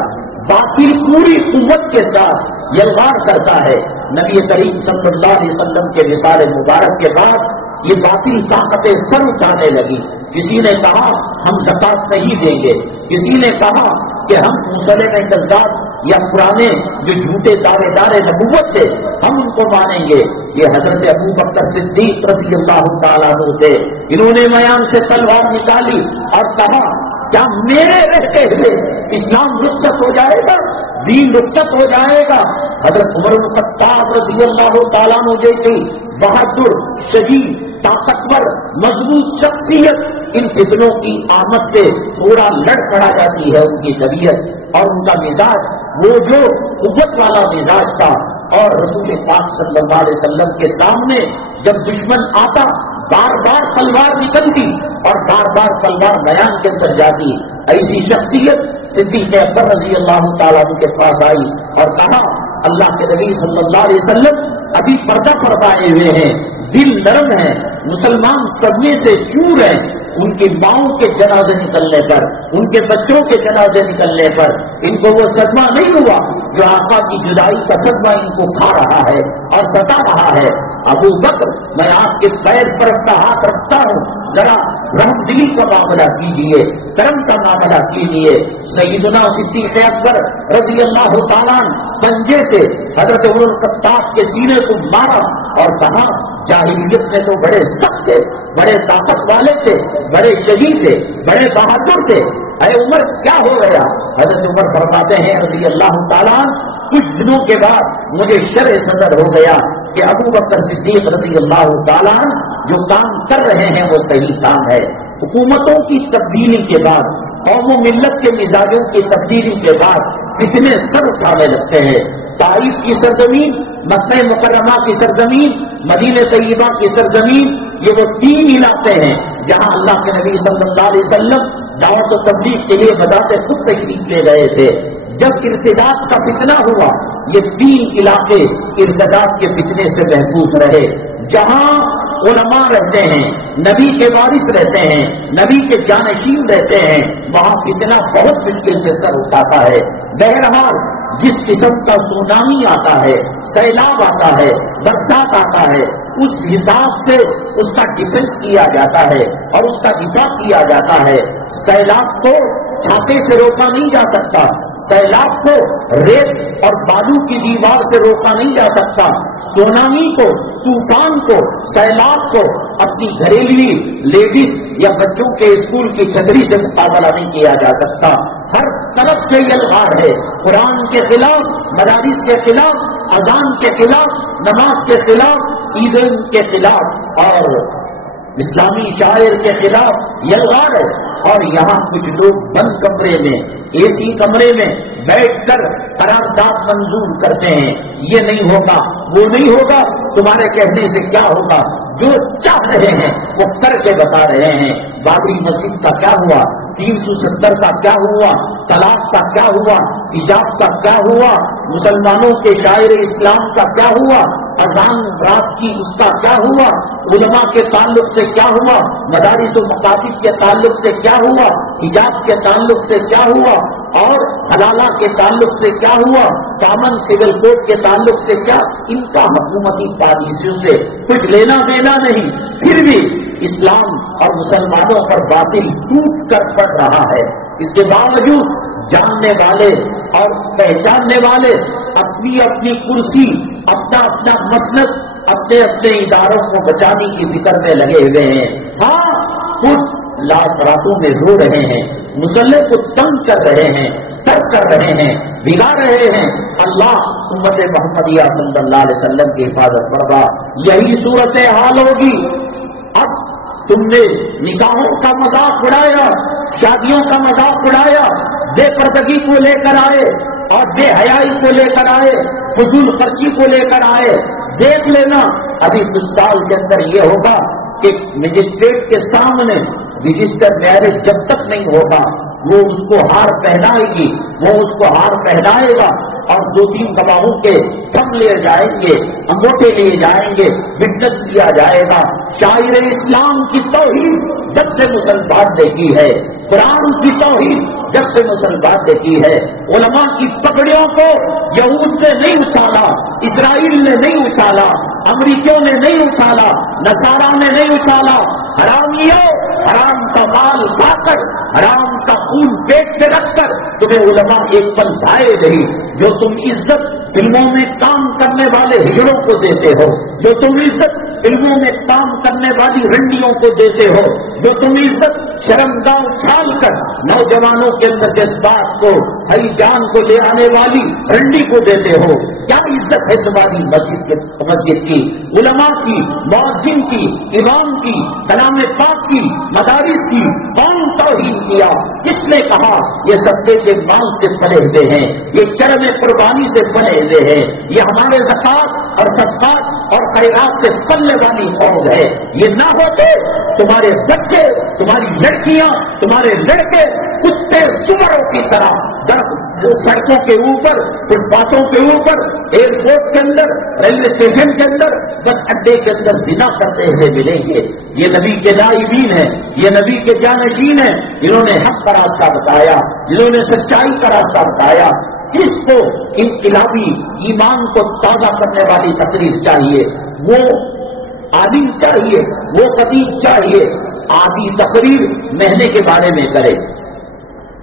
باقی پوری قوت کے ساتھ یلغار کرتا ہے. نبی کریم صلی اللہ علیہ وسلم کے وصال مبارک کے بعد یہ باطل طاقتیں سر اٹھانے لگی. کسی نے کہا ہم زکات نہیں دیں گے، کسی نے کہا کہ ہم مسلم کذاب یا پرانے جو جھوٹے دعوے دار نبوت تھے ہم ان کو مانیں گے. یہ حضرت ابو بکر صدیق رضی اللہ تعالیٰ عنہ تھے. انہوں نے میان سے تلوار نکالی اور کہا کیا میرے رہتے ہوئے اسلام رخصت ہو جائے گا، دین رخصت ہو جائے گا؟ حضرت عمر بن خطاب رضی اللہ تعالیٰ عنہ جیسی بہادر، شجاع، طاقتور، مضبوط شخصیت ان فتنوں کی آمد سے تھوڑا لڑ پڑا جاتی ہے. ان کی طبیعت اور ان کا مزاج وہ جو قوت والا مزاج تھا. اور رسول پاک صلی اللہ علیہ وسلم کے سامنے جب دشمن آتا بار بار تلوار نکلتی اور بار بار تلوار میان کے اندر جاتی. ایسی شخصیت صدیق اکبر رضی اللہ تعالیٰ عنہ کے پاس آئی اور کہا اللہ کے نبی صلی اللہ علیہ وسلم ابھی پردہ فرمائے ہوئے ہیں، دل نرم ہے، مسلمان صدمے سے چور ہیں، ان کی ماؤں کے جنازے نکلنے پر، ان کے بچوں کے جنازے نکلنے پر ان کو وہ صدمہ نہیں ہوا جو آقا کی جدائی کا صدمہ ان کو کھا رہا ہے اور ستا رہا ہے۔ ابو بکر، میں آپ کے پیر پر اپنا ہاتھ رکھتا ہوں، ذرا رحم دلی کا معاملہ کیجیے، کرم کا معاملہ کیجیے۔ سیدنا صدیق اکبر رضی اللہ تعالیٰ پنجے سے حضرت عمر الخطاب کے سینے کو مارا اور کہا جاہلیت میں تو بڑے سخت تھے، بڑے طاقت والے تھے، بڑے شہید تھے، بڑے بہادر تھے، اے عمر کیا ہو گیا؟ حضرت عمر فرماتے ہیں رضی اللہ تعالیٰ کچھ دنوں کے بعد مجھے شرع صدر ہو گیا کہ ابو بکر صدیق رضی اللہ تعالیٰ جو کام کر رہے ہیں وہ صحیح کام ہے۔ حکومتوں کی تبدیلی کے بعد، قوم و ملت کے مزاجوں کی تبدیلی کے بعد کتنے سر اٹھانے لگتے ہیں۔ طائف کی سرزمین، مکہ مکرمہ کی سرزمین، مدینہ طیبہ کی سرزمین، یہ وہ تین علاقے ہیں جہاں اللہ کے نبی صلی اللہ علیہ وسلم دعوت و تبلیغ کے لیے بذات خود تشریف لے گئے تھے۔ جب ارتداد کا فتنہ ہوا یہ تین علاقے ارتداد کے فتنے سے محفوظ رہے۔ جہاں علماء رہتے ہیں، نبی کے وارث رہتے ہیں، نبی کے جانشین رہتے ہیں، وہاں فتنہ بہت مشکل سے سر اٹھاتا ہے۔ بہرحال جس قسم کا سونامی آتا ہے، سیلاب آتا ہے، برسات آتا ہے، اس حساب سے اس کا ڈیفنس کیا جاتا ہے اور اس کا دفاع کیا جاتا ہے۔ سیلاب کو چھاتے سے روکا نہیں جا سکتا، سیلاب کو ریت اور بالو کی دیوار سے روکا نہیں جا سکتا، سونامی کو، طوفان کو، سیلاب کو اپنی گھریلو لیڈیز یا بچوں کے اسکول کی چھتری سے مقابلہ نہیں کیا جا سکتا۔ ہر طرف سے یلغار ہے، قرآن کے خلاف، مدارس کے خلاف، اذان کے خلاف، نماز کے خلاف، عیدین کے خلاف اور اسلامی شاعر کے خلاف یلغار ہے۔ اور یہاں کچھ لوگ بند کمرے میں، اے سی کمرے میں بیٹھ کر قرارداد منظور کرتے ہیں، یہ نہیں ہوگا، وہ نہیں ہوگا، تمہارے کہنے سے کیا ہوگا؟ جو چاہ رہے ہیں وہ کر کے بتا رہے ہیں۔ بابری مسجد کا کیا ہوا؟ 370 کا کیا ہوا؟ طلاق کا کیا ہوا؟ حجاب کا کیا ہوا؟ مسلمانوں کے شاعر اسلام کا کیا ہوا؟ اذان رات کی اس کا کیا ہوا؟ علماء کے تعلق سے کیا ہوا؟ مدارس و مقاصد کے تعلق سے کیا ہوا؟ حجاب کے تعلق سے کیا ہوا؟ اور حلالہ کے تعلق سے کیا ہوا؟ کامن سول کوڈ کے تعلق سے کیا؟ ان کا حکومتی پالیسیوں سے کچھ لینا دینا نہیں، پھر بھی اسلام اور مسلمانوں پر باطل ٹوٹ کر پڑ رہا ہے۔ اس کے باوجود جاننے والے اور پہچاننے والے اپنی اپنی کرسی، اپنا اپنا مسلک، اپنے اپنے اداروں کو بچانے کی فکر میں لگے ہوئے ہیں۔ ہاں، خود لاکھ راتوں میں رو رہے ہیں، مسلح کو تنگ کر رہے ہیں، ترک کر رہے ہیں، بگاڑ رہے ہیں۔ اللہ امت محمدیہ صلی اللہ علیہ وسلم کی حفاظت فرما۔ یہی صورت حال ہوگی۔ اب تم نے نکاحوں کا مذاق اڑایا، شادیوں کا مذاق اڑایا، بے پردگی کو لے کر آئے اور بے حیائی کو لے کر آئے، فضول خرچی کو لے کر آئے۔ دیکھ لینا ابھی کچھ سال کے اندر یہ ہوگا کہ مجسٹریٹ کے سامنے رجسٹر میرج جب تک نہیں ہوگا وہ اس کو ہار پہنائے گی، وہ اس کو ہار پہنائے گا اور 2-3 گواہوں کے تھم لیے جائیں گے، انگوٹھے لیے جائیں گے، وٹنس لیا جائے گا۔ شاعر اسلام کی توحید جب سے مسلمان نے کی ہے، قرآن کی توحید جب سے مسلمان نے کی ہے، علماء کی پگڑیوں کو یہود نے نہیں اچھالا، اسرائیل نے نہیں اچھالا، امریکیوں نے نہیں اچھالا، نصارہ نے نہیں اچھالا۔ حرامیوں، حرام کا مال کھا کر، حرام کا خون پیٹ سے رکھ کر تمہیں علماء ایک پل بھائے نہیں۔ جو تم عزت فلموں میں کام کرنے والے ہیروں کو دیتے ہو، جو تم عزت فلموں میں کام کرنے والی رنڈیوں کو دیتے ہو، جو تم عزت شرمگاہ اچھال کر نوجوانوں کے اندر جذبات کو، ہئی جان کو لے آنے والی رنڈی کو دیتے ہو، کیا عزت ہے تمہاری مسجد کی، علماء کی، مؤذن کی، امام کی، کلام پاک کی، مدارس کی؟ کون توہین کیا؟ کس نے کہا یہ صدقے کے مال سے پلے ہوئے ہیں، یہ چرم قربانی سے پلے ہوئے ہیں، یہ ہمارے زکات اور صدقات اور خیرات سے پلنے والی قوم ہے؟ یہ نہ ہوتے تمہارے بچے، تمہاری لڑکیاں، تمہارے لڑکے کتے کی طرح سڑکوں کے اوپر، فٹ پاتھوں کے اوپر، ایئرپورٹ کے اندر، ریلوے اسٹیشن کے اندر، بس اڈے کے اندر زنا کرتے ہوئے ملیں گے۔ یہ نبی کے نائبین ہیں، یہ نبی کے جانشین ہیں، انہوں نے حق کا راستہ بتایا، انہوں نے سچائی کا راستہ بتایا۔ اس کو انقلابی ایمان کو تازہ کرنے والی تقریر چاہیے، وہ عالم چاہیے، وہ خطیب چاہیے۔ آدھی تقریر مہینے کے بارے میں کرے،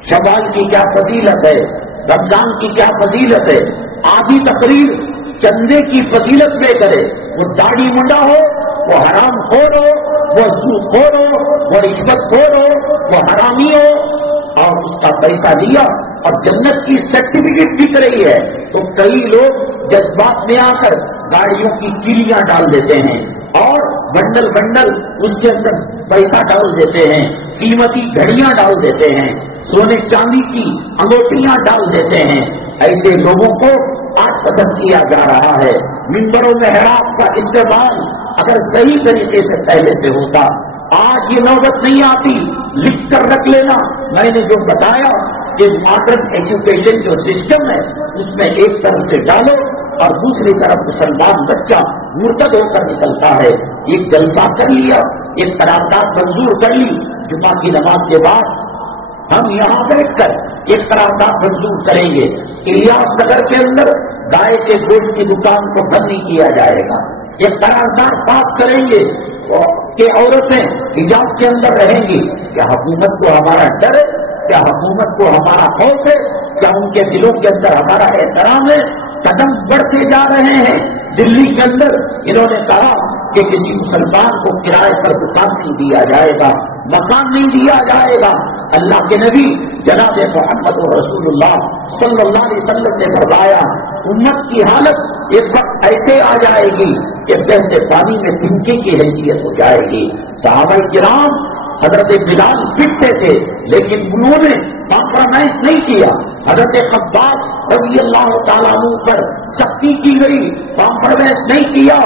شوال کی کیا فضیلت ہے، رمضان کی کیا فضیلت ہے، آدھی تقریر چندے کی فضیلت میں کرے۔ وہ داڑھی منڈا ہو، وہ حرام خور ہو، وہ سود خور ہو، وہ رشوت خور ہو، وہ حرامی ہو، اور اس کا پیسہ لیا اور جنت کی سرٹیفکیٹ دکھ رہی ہے، تو کئی لوگ جذبات میں آ کر گاڑیوں کی کیلیاں ڈال دیتے ہیں اور بنڈل بنڈل اس کے اندر پیسہ ڈال دیتے ہیں، قیمتی گھڑیاں ڈال دیتے ہیں، سونے چاندی کی انگوٹیاں ڈال دیتے ہیں۔ ایسے لوگوں کو آج پسند کیا جا رہا ہے۔ منبر و محراب کا استعمال اگر صحیح طریقے سے پہلے سے ہوتا، آج یہ نوبت نہیں آتی۔ لکھ کر رکھ لینا، میں نے جو بتایا کہ ماڈرن ایجوکیشن جو سسٹم ہے اس میں ایک طرف سے ڈالو اور دوسری طرف مسلمان بچہ مرتد ہو کر نکلتا ہے۔ ایک جلسہ کر لیا، ایک قرارداد منظور کر لی، جمعہ کی نماز کے بعد ہم یہاں بیٹھ کر ایک قرارداد منظور کریں گے، الیاس نگر کے اندر گائے کے گوشت کی دکان کو بند نہیں کیا جائے گا۔ ایک قرارداد پاس کریں گے کہ عورتیں حجاب کے اندر رہیں گی۔ کیا حکومت کو ہمارا ڈر ہے؟ کیا حکومت کو ہمارا خوف ہے؟ کیا ان کے دلوں کے اندر ہمارا احترام ہے؟ قدم بڑھتے جا رہے ہیں۔ دلی کے اندر انہوں نے کہا کہ کسی مسلمان کو کرائے پر دکان نہیں دیا جائے گا، مکان نہیں دیا جائے گا۔ اللہ کے نبی جناب محمد رسول اللہ صلی اللہ علیہ وسلم نے فرمایا امت کی حالت ایک وقت ایسے آ جائے گی کہ بہتے پانی میں تنکے کی حیثیت ہو جائے گی۔ صحابہ کرام حضرت بلال پٹتے تھے لیکن انہوں نے کمپرومائز نہیں کیا۔ حضرت خباب رضی اللہ تعالیٰ عنہ پر سختی کی گئی، کمپرومائز نہیں کیا۔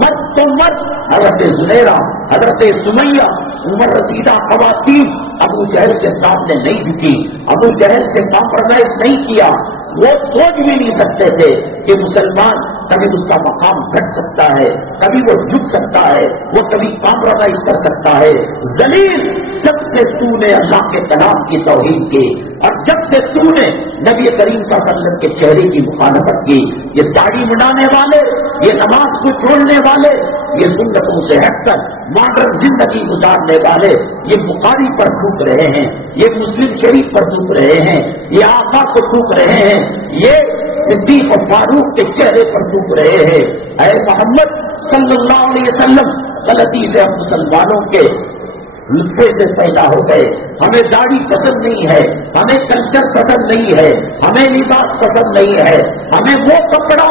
مرد تو مرد، حضرت زنیرہ، حضرت سمیہ، عمر رسیدہ خواتین ابو جہل کے سامنے نہیں جھکی، ابو جہل سے کمپرومائز نہیں کیا۔ وہ سوچ بھی نہیں سکتے تھے کہ مسلمان کبھی اس کا مقام گھٹ سکتا ہے، کبھی وہ جھک سکتا ہے، وہ کبھی کمپرومائز کر سکتا ہے۔ ذلیل جب سے تو نے اللہ کے کلام کی توہین کی اور جب سے تو نے نبی کریم صلی اللہ علیہ وسلم کے چہرے کی مخالفت کی، یہ داڑھی منڈانے والے، یہ نماز کو چھوڑنے والے، یہ سنتوں سے ہٹ کر ماڈرن زندگی گزارنے والے، یہ بخاری پر تھوک رہے ہیں، یہ مسلم شریف پر تھوک رہے ہیں، یہ آقا کو تھوک رہے ہیں، یہ صدیق و فاروق کے چہرے پر تھوک رہے ہیں۔ اے محمد صلی اللہ علیہ وسلم، غلطی سے ہم مسلمانوں کے لطفے سے پیدا ہو گئے۔ ہمیں داڑھی پسند نہیں ہے، ہمیں کلچر پسند نہیں ہے، ہمیں لباس پسند نہیں ہے، ہمیں وہ کپڑا،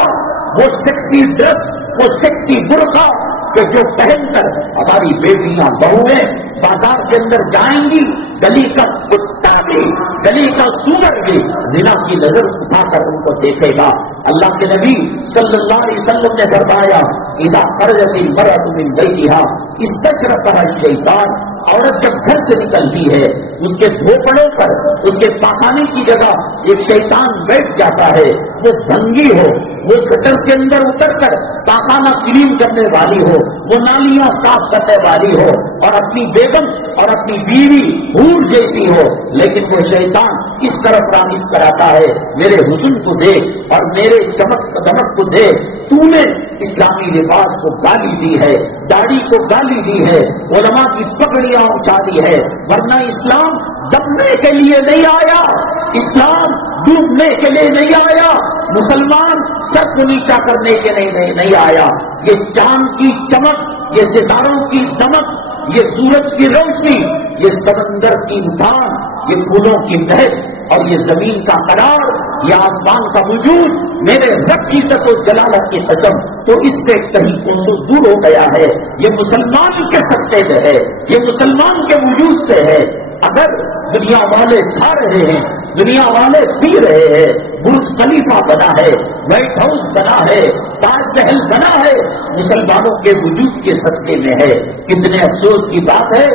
وہ سیکسی ڈریس، وہ سیکسی برقع کہ جو پہن کر ہماری بیٹیاں بہویں بازار کے اندر جائیں گی، گلی کا کتا بھی، گلی کا سور بھی زنا کی نظر اٹھا کر ان کو دیکھے گا۔ اللہ کے نبی صلی اللہ علیہ وسلم نے فرمایا اذا خرجت المرأة من بیتها استشرفها الشیطان، عورت جب گھر سے نکلتی ہے اس کے دھوپڑوں پر، اس کے پاخانے کی جگہ ایک شیطان بیٹھ جاتا ہے۔ وہ بھنگی ہو، وہ گٹر کے اندر اتر کر پاخانہ کلین کرنے والی ہو، وہ نالیاں صاف کرنے والی ہو اور اپنی بیگم اور اپنی بیوی حور جیسی ہو، لیکن وہ شیطان اس طرف راغب کراتا ہے میرے حسن کو دیکھ اور میرے چمک دمک کو دیکھ، تو نے اسلامی لباس کو گالی دی ہے، داڑھی کو گالی دی ہے، علماء کی پگڑیاں اچھا دی ہے، ورنہ اسلام دبنے کے لیے نہیں آیا، اسلام ڈوبنے کے لیے نہیں آیا، مسلمان سر کو نیچا کرنے کے لیے نہیں آیا۔ یہ چاند کی چمک، یہ ستاروں کی دمک، یہ سورج کی روشنی، یہ سمندر کی اٹھان، یہ پھولوں کی مہک اور یہ زمین کا قرار، یہ آسمان کا وجود، میرے رب کی عزت و جلالت کی قسم تو اس سے کہیں کوسوں دور ہو گیا ہے۔ یہ مسلمان کے سکتے سے ہے، یہ مسلمان کے وجود سے ہے۔ اگر دنیا والے کھا رہے ہیں، دنیا والے پی رہے ہیں، برج خلیفہ بنا ہے، وائٹ ہاؤس بنا ہے، تاج محل بنا ہے، مسلمانوں کے وجود کے صدقے میں ہے۔ کتنے افسوس کی بات ہے،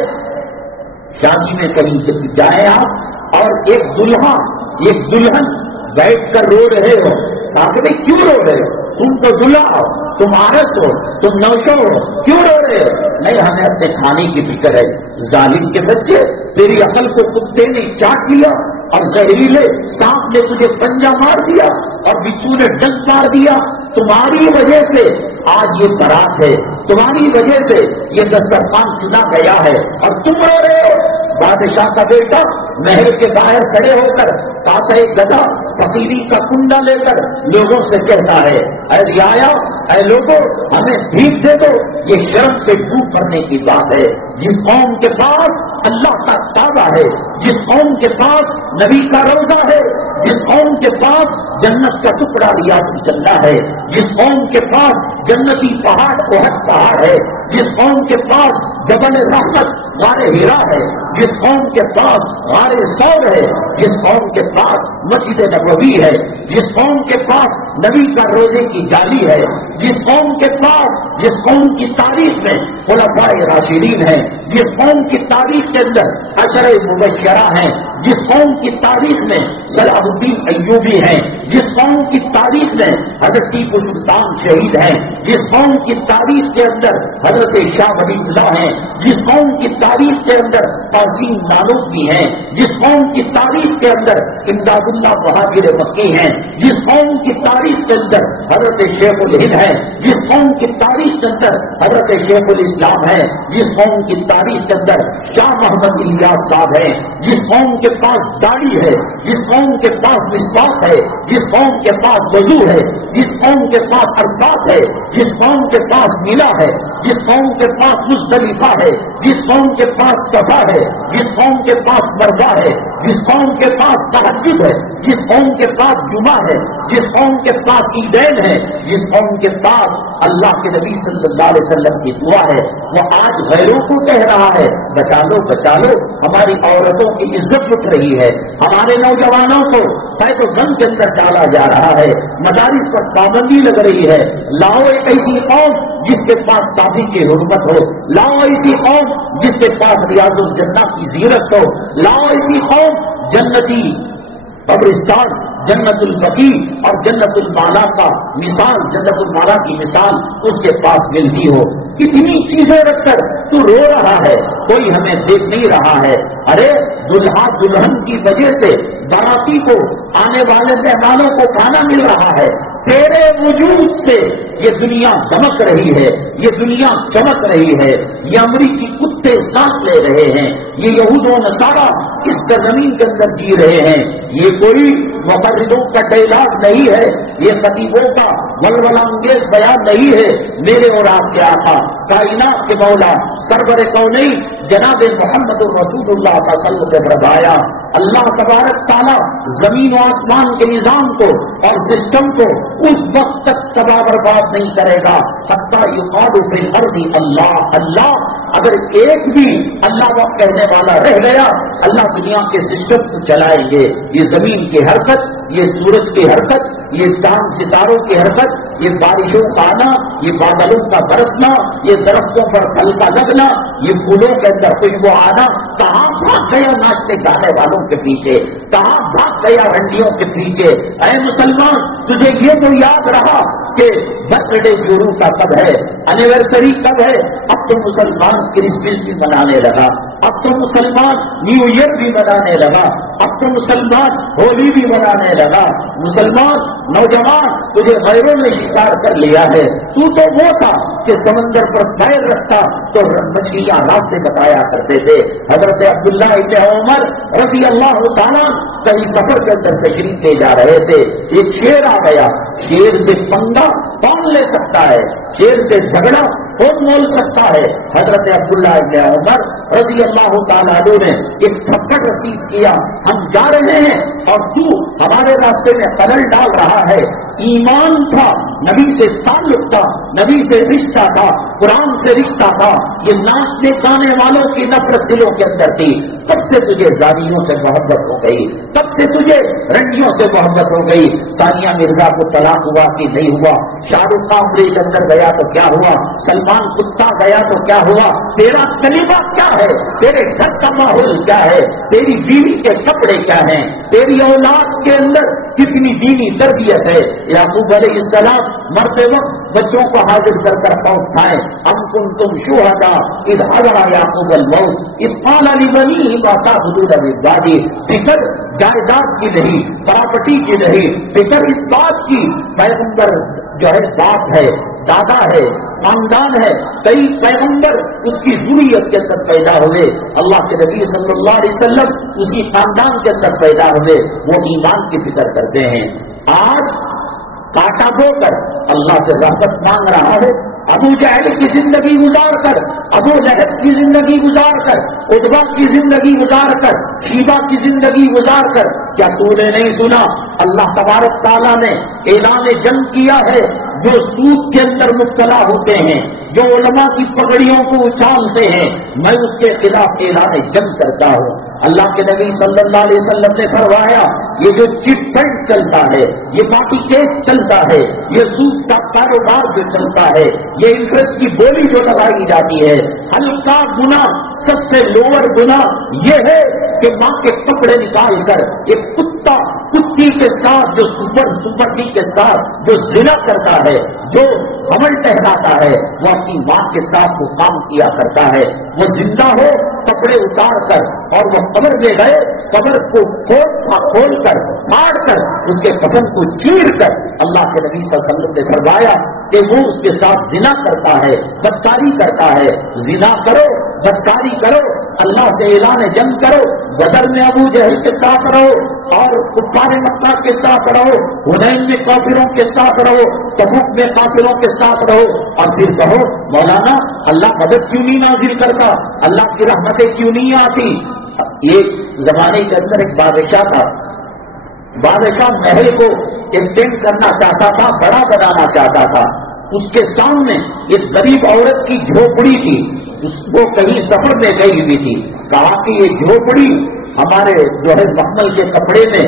شادی میں کہیں جائیں آپ اور ایک دلہا یہ دلہن بیٹھ کر رو رہے ہو، کہا کیوں رو رہے ہو؟ تم تو دلہا ہو، تم آرس ہو، تم نوشو ہو، کیوں رو رہے ہو؟ نہیں، ہمیں اپنے کھانے کی فکر ہے۔ ظالم کے بچے، تیری عقل کو کتے نے چاٹ لیا اور زہریلے سانپ نے تجھے پنجہ مار دیا اور بچھو نے ڈنک مار دیا۔ تمہاری وجہ سے آج یہ برات ہے، تمہاری وجہ سے یہ دسترخوان چنا گیا ہے اور تم رو رہے ہو۔ بادشاہ کا بیٹا محل کے باہر کھڑے ہو کر کاسے گدا فقیری کا کنڈا لے کر لوگوں سے کہتا ہے، اے رعایا، اے لوگوں، ہمیں بھیک دے دو۔ یہ شرم سے ڈوب کرنے کی بات ہے۔ جس قوم کے پاس اللہ کا کعبہ ہے، جس قوم کے پاس نبی کا روضہ ہے، جس قوم کے پاس جنت کا ٹکڑا ریاض الجنہ ہے، جس قوم کے پاس جنتی پہاڑ احد پہاڑ ہے، جس قوم کے پاس جبل رحمت غار ہیرا ہے، جس قوم کے پاس غار ثور ہے، جس قوم کے پاس مسجد نبوی ہے، جس قوم کے پاس نبی کا روزے کی جالی ہے، جس قوم کے پاس، جس قوم کی تاریخ میں خلفاء راشدین ہیں، جس قوم کی تاریخ کے اندر عشر مبشرہ ہیں، جس قوم کی تاریخ میں صلاح الدین ایوبی ہیں، جس قوم کی تاریخ میں حضرت ٹیپو سلطان شہید ہیں، جس قوم کی تاریخ کے اندر حضرت شاہ ولی اللہ ہیں، جس قوم کی تاریخ کے اندر قاسم نانوتوی ہیں، جس قوم کی تاریخ کے اندر امداد اللہ مہاجر مکی ہیں، جس قوم کی تاریخ کے اندر حضرت شیخ الہند ہیں، جس قوم کی تاریخ کے اندر حضرت شیخ الاسلام ہے، جس قوم کی تاریخ کے اندر شاہ محمد الیاس صاحب ہیں، جس قوم کے پاس داڑھی ہے، جس قوم کے پاس مسواک ہے، جس قوم کے پاس وضو ہے، جس قوم کے پاس عرفات ہے، جس قوم کے پاس مینا ہے، جس قوم کے پاس مزدلفہ ہے، جس قوم کے پاس صفا ہے، جس قوم کے پاس مروا ہے، جس قوم کے پاس تہجد ہے، جس قوم کے پاس جمعہ ہے، جس قوم کے پاس عیدین ہے، جس قوم کے پاس اللہ کے نبی صلی اللہ علیہ وسلم کی دعا ہے، وہ آج غیروں کو کہہ رہا ہے بچا لو بچا لو۔ ہماری عورتوں کی عزت اٹھ رہی ہے، ہمارے نوجوانوں کو قید و بند کے اندر ڈالا جا رہا ہے، مدارس پر پابندی لگ رہی ہے۔ لاؤ ایک ایسی قوم جس کے پاس کافی کی حرمت ہو، لاؤ ایسی قوم جس کے پاس ریاض الجنہ کی زیرت ہو، لاؤ ایسی قوم جنتی قبرستان، جنت البقیع اور جنت المالا کا مثال، جنت المالا کی مثال اس کے پاس ملتی ہو۔ کتنی چیزیں رکھ کر تو رو رہا ہے، کوئی ہمیں دیکھ نہیں رہا ہے۔ ارے دلہا دلہن کی وجہ سے باراتی کو، آنے والے مہمانوں کو کھانا مل رہا ہے، تیرے وجود سے یہ دنیا دمک رہی ہے، یہ دنیا چمک رہی ہے، یہ امریکی کتے سانس لے رہے ہیں، یہ یہود و نصارہ اس زمین کے اندر جی رہے ہیں۔ یہ کوئی مقرروں کا ڈائلاگ نہیں ہے، یہ خطیبوں کا ولولہ انگیز بیان نہیں ہے۔ میرے اور آپ کے آقا کائنات کے مولا سرور کونین جناب محمد الرسول اللہ صلی اللہ علیہ وسلم نے فرمایا، اللہ تبارک تعالیٰ زمین و آسمان کے نظام کو اور سسٹم کو اس وقت تک تباہ برباد نہیں کرے گا حتیٰ یقال فی الارض اللہ اللہ۔ اگر ایک بھی اللہ کا کہنے والا رہ گیا، اللہ دنیا کے سسٹم کو چلائیں گے۔ یہ زمین کی حرکت، یہ سورج کی حرکت، یہ چاند ستاروں کی حرکت، یہ بارشوں کا آنا، یہ بادلوں کا برسنا، یہ درختوں پر پھل کا لگنا، یہ پھولوں کے اندر خوشبو آنا، کہاں بھاگ گیا ناچتے گانے والوں کے پیچھے، کہاں بھاگ گیا رنڈیوں کے پیچھے۔ اے مسلمان، تجھے یہ تو یاد رہا کہ برتھ ڈے گرو کا کب ہے، اینیورسری کب ہے؟ اب تو مسلمان کرسمس بھی منانے لگا، اب تو مسلمان نیو ایئر بھی منانے لگا، اب تو مسلمان ہولی بھی منانے لگا۔ مسلمان نوجوان، تجھے غیروں نے شکار کر لیا ہے۔ تو وہ تھا کہ سمندر پر پیر رکھتا تو مچھلیاں راستے بتایا کرتے تھے۔ حضرت عبداللہ ابن عمر رضی اللہ تعالیٰ کہیں سفر کے اندر تشریف لے جا رہے تھے، ایک شیر آ گیا۔ شیر سے پنگا کون لے سکتا ہے؟ شیر سے جھگڑا کون مول سکتا ہے؟ حضرت عبداللہ ابن عمر رضی اللہ تعالیٰ عنہ نے ایک تھپڑ رسید کیا، ہم جا رہے ہیں اور تو ہمارے راستے میں خلل ڈال رہا ہے۔ ایمان تھا نبی سے تعلق تھا، نبی سے رشتہ تھا، قرآن سے رشتہ تھا، یہ ناچنے گانے والوں کی نفرت دلوں کے اندر تھی، تب سے تجھے زانیوں سے محبت ہو گئی، تب سے تجھے رنڈیوں سے محبت ہو گئی۔ ثانیہ مرزا کو طلاق ہوا کہ نہیں ہوا؟ شاہ رخ خان امریک کے اندر گیا تو کیا ہوا؟ سلمان کتا گیا تو کیا ہوا؟ تیرا کلمہ کیا ہے؟ تیرے گھر کا ماحول کیا ہے؟ تیری بیوی کے کپڑے کیا ہیں؟ تیری اولاد کے اندر کتنی دینی تربیت ہے؟ یعقوب علیہ السلام مرتے وقت بچوں کو حاضر کر کر اٹھائے، ام کنتم شہداء اذ حضر یعقوب الموت اذ قال لبنیہ ما تعبدون من بعدی۔ فکر جائیداد کی نہیں، پراپرٹی کی نہیں، فکر اس بات کی پیغمبر جو ہے باپ ہے، دادا ہے، خاندان ہے، کئی پیغمبر اس کی ذریت کے اندر پیدا ہوئے، اللہ کے نبی صلی اللہ علیہ وسلم اسی خاندان کے اندر پیدا ہوئے، وہ ایمان کی فکر کرتے ہیں۔ آج کاٹا بو کر اللہ سے رحمت مانگ رہا ہے، ابو جہل کی زندگی گزار کر، ابو لہب کی زندگی گزار کر، عتبہ کی زندگی گزار کر، شیبہ کی زندگی گزار کر، کیا تو نے نہیں سنا اللہ تبارک تعالیٰ نے اعلان جنگ کیا ہے؟ جو سود کے اندر مبتلا ہوتے ہیں، جو علماء کی پگڑیوں کو اچھالتے ہیں، میں اس کے خلاف اعلان جنگ کرتا ہوں۔ اللہ کے نبی صلی اللہ علیہ وسلم نے فرمایا یہ جو چٹ فنڈ چلتا ہے، یہ پارٹی کیس چلتا ہے، یہ سود کا کاروبار جو چلتا ہے، یہ انٹرسٹ کی بولی جو لگائی جاتی ہے، ہلکا گناہ سب سے لوور گناہ یہ ہے کہ ماں کے کپڑے نکال کر ایک کتا کتی کے ساتھ جو سپر ڈی کے ساتھ جو زنا کرتا ہے، جو حمل ٹہراتا ہے، وہ اپنی ماں کے ساتھ وہ کام کیا کرتا ہے۔ وہ زندہ ہو کپڑے اتار کر اور وہ قبر میں گئے، قبر کو کھول کر پھاڑ کر اس کے کفن کو چیر کر اللہ کے نبی صلی اللہ علیہ وسلم نے فرمایا کہ وہ اس کے ساتھ زنا کرتا ہے، بدکاری کرتا ہے۔ زنا کرو، بدکاری کرو، اللہ سے اعلان جنگ کرو، بدر میں ابو جہل کے ساتھ رہو اور کفار مکہ کے ساتھ رہو، حنین میں کافروں کے ساتھ رہو، تبوک میں کافروں کے ساتھ رہو، اور پھر کہو مولانا اللہ مدد کیوں نہیں نازل کرتا، اللہ کی رحمتیں کیوں نہیں آتی؟ ایک زمانے کے اندر ایک بادشاہ تھا، بادشاہ محل کو ایکسٹینڈ کرنا چاہتا تھا، بڑا بنانا چاہتا تھا۔ اس کے سامنے ایک غریب عورت کی جھوپڑی تھی، اس کو کہیں سفر میں گئی ہوئی تھی، کہا کہ یہ جھوپڑی ہمارے جو ہے مخمل کے کپڑے میں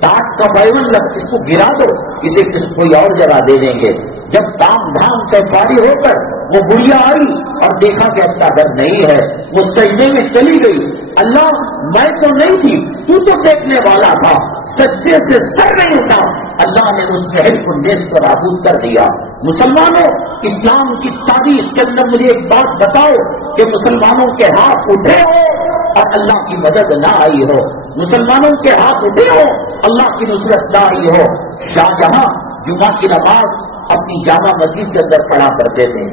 ٹاٹ کا بیون لگ، اس کو گرا دو، اسے کوئی اور جگہ دے دیں گے۔ جب دام دھام سے فارغ ہو کر وہ بڑھیا آئی اور دیکھا کہ اپنا گھر نہیں ہے، وہ سجدے میں چلی گئی، اللہ میں تو نہیں تھی، تو دیکھنے والا تھا، سجدے سے سر نہیں اٹھا، اللہ نے اس محل کو نیست و نابود کر دیا۔ مسلمانوں، اسلام کی تاریخ کے اندر مجھے ایک بات بتاؤ کہ مسلمانوں کے ہاتھ اٹھے ہو اور اللہ کی مدد نہ آئی ہو، مسلمانوں کے ہاتھ اٹھے ہو اللہ کی نصرت نہ آئی ہو۔ شاہجہاں جمعہ کی نماز اپنی جامع مسجد کے اندر پڑھا کرتے تھے،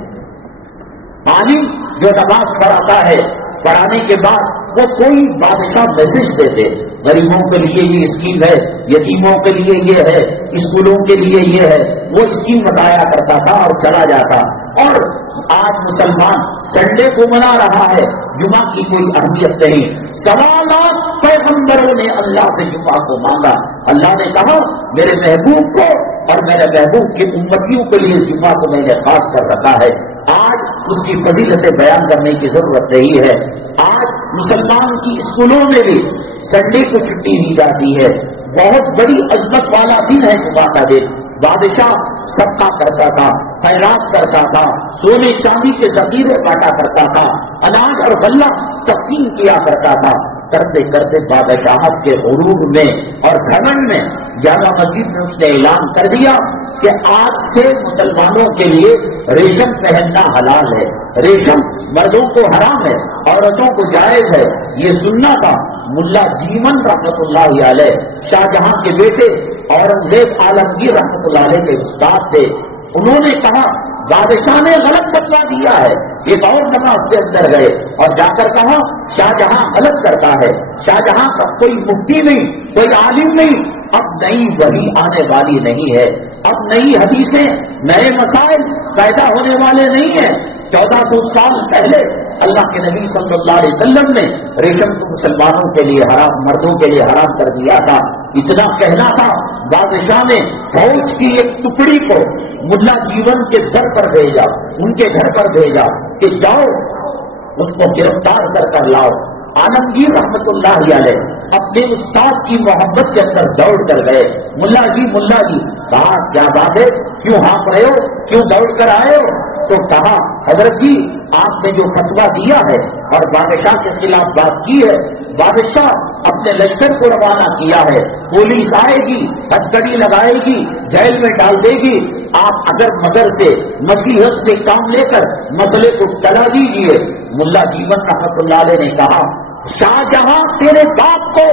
عالم جو نماز پڑھاتا ہے، پڑھانے کے بعد وہ کوئی بادشاہ میسج دیتے، غریبوں کے لیے یہ اسکیم ہے، یتیموں کے لیے یہ ہے، اسکولوں کے لیے یہ ہے، وہ اسکیم بتایا کرتا تھا اور چلا جاتا۔ اور آج مسلمان سنڈے کو منا رہا ہے، جمعہ کی کوئی اہمیت نہیں۔ 1.25 لاکھ پیغمبروں نے اللہ سے جمعہ کو مانگا، اللہ نے کہا میرے محبوب کو اور میرے محبوب کے امتیوں کے لیے جمعہ کو میں نے خاص کر رکھا ہے۔ آج اس کی فضیلتیں بیان کرنے کی ضرورت نہیں ہے۔ آج مسلمان کی اسکولوں میں بھی سنڈے کو چھٹی دی جاتی ہے، بہت بڑی عظمت والا دن ہے جمعہ کا دن۔ بادشاہ صدقہ کرتا تھا، خیرات کرتا تھا، سونے چاندی کے ذخیرے بانٹا کرتا تھا، اناج اور غلہ تقسیم کیا کرتا تھا۔ کرتے کرتے بادشاہت کے غرور میں اور گھمنڈ میں جامع مسجد میں اس نے اعلان کر دیا کہ آج سے مسلمانوں کے لیے ریشم پہننا حلال ہے، ریشم مردوں کو حرام ہے، عورتوں کو جائز ہے۔ یہ سننا تھا ملا جیمن رحمت اللہ علیہ، شاہجہاں کے بیٹے اورنگزیب عالمگیر رحمت اللہ علیہ کے استاد تھے، انہوں نے کہا بادشاہ نے غلط فتویٰ دیا ہے۔ ایک اور نماز کے اندر گئے اور جا کر کہا شاہجہاں غلط کرتا ہے، شاہجہاں کا کوئی مفتی نہیں، کوئی عالم نہیں، اب نئی وحی آنے والی نہیں ہے، اب نئی حدیثیں نئے مسائل پیدا ہونے والے نہیں ہیں۔ 1400 سال پہلے اللہ کے نبی صلی اللہ علیہ وسلم نے ریشم کو مسلمانوں کے لیے حرام، مردوں کے لیے حرام کر دیا تھا۔ اتنا کہنا تھا، بادشاہ نے فوج کی ایک ٹکڑی کو ملا جیون کے گھر پر بھیجا، ان کے گھر پر بھیجا کہ جاؤ اس کو گرفتار کر لاؤ۔ عالمگیر رحمت اللہ علیہ اپنے استاد کی محبت کے اندر دوڑ کر گئے۔ ملا جی کہا کیا بات ہے، کیوں ہانپ رہے ہو، کیوں دوڑ کر آئے ہو؟ تو کہا حضرت جی آپ نے جو فتویٰ دیا ہے اور بادشاہ کے خلاف بات کی ہے، بادشاہ اپنے لشکر کو روانہ کیا ہے، پولیس آئے گی، ہتھکڑی لگائے گی، جیل میں ڈال دے گی، آپ اگر مگر سے نصیحت سے کام لے کر مسئلے کو ٹلا دیجیے۔ ملا جیون رحمت اللہ علیہ نے کہا شاہجہاں تیرے باپ کو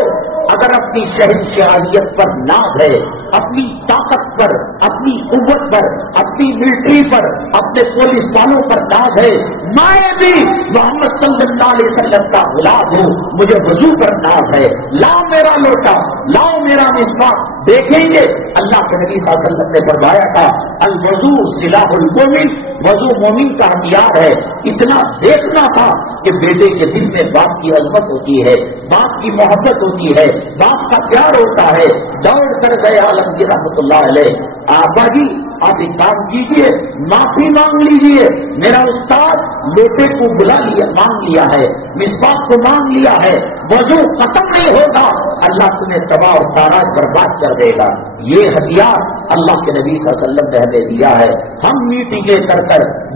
اگر اپنی شہنشاہیت پر ناز ہے، اپنی طاقت پر، اپنی قوت پر، اپنی ملٹری پر، اپنے پولیس والوں پر ناز ہے، میں بھی محمد صلی اللہ علیہ وسلم کا غلام ہوں، مجھے وضو پر ناز ہے، لاؤ میرا لوٹا، لاؤ میرا مسواک۔ دیکھیں گے اللہ کے نبی صلی اللہ علیہ وسلم نے فرمایا تھا الوضو سلاح المومن، وضو مومن کا ہتھیار ہے۔ اتنا دیکھنا تھا کہ بیٹے کے دل میں باپ کی عظمت ہوتی ہے، باپ کی محبت ہوتی ہے، باپ کا پیار ہوتا ہے۔ دوڑ کر گئے عالمگیر رحمت اللہ علیہ، آقا جی آپ ایک کام کیجیے، معافی مانگ لیجیے، میرا استاد لوٹے کو بلا لیا، مانگ لیا ہے، مسواک کو مانگ لیا ہے، وضو ختم نہیں ہوگا، اللہ تمہیں تباہ اور تاراج برباد کر دے گا۔ یہ ہتھیار اللہ کے نبی صلی اللہ علیہ وسلم نے ہمیں دیا ہے۔ ہم میٹنگیں کر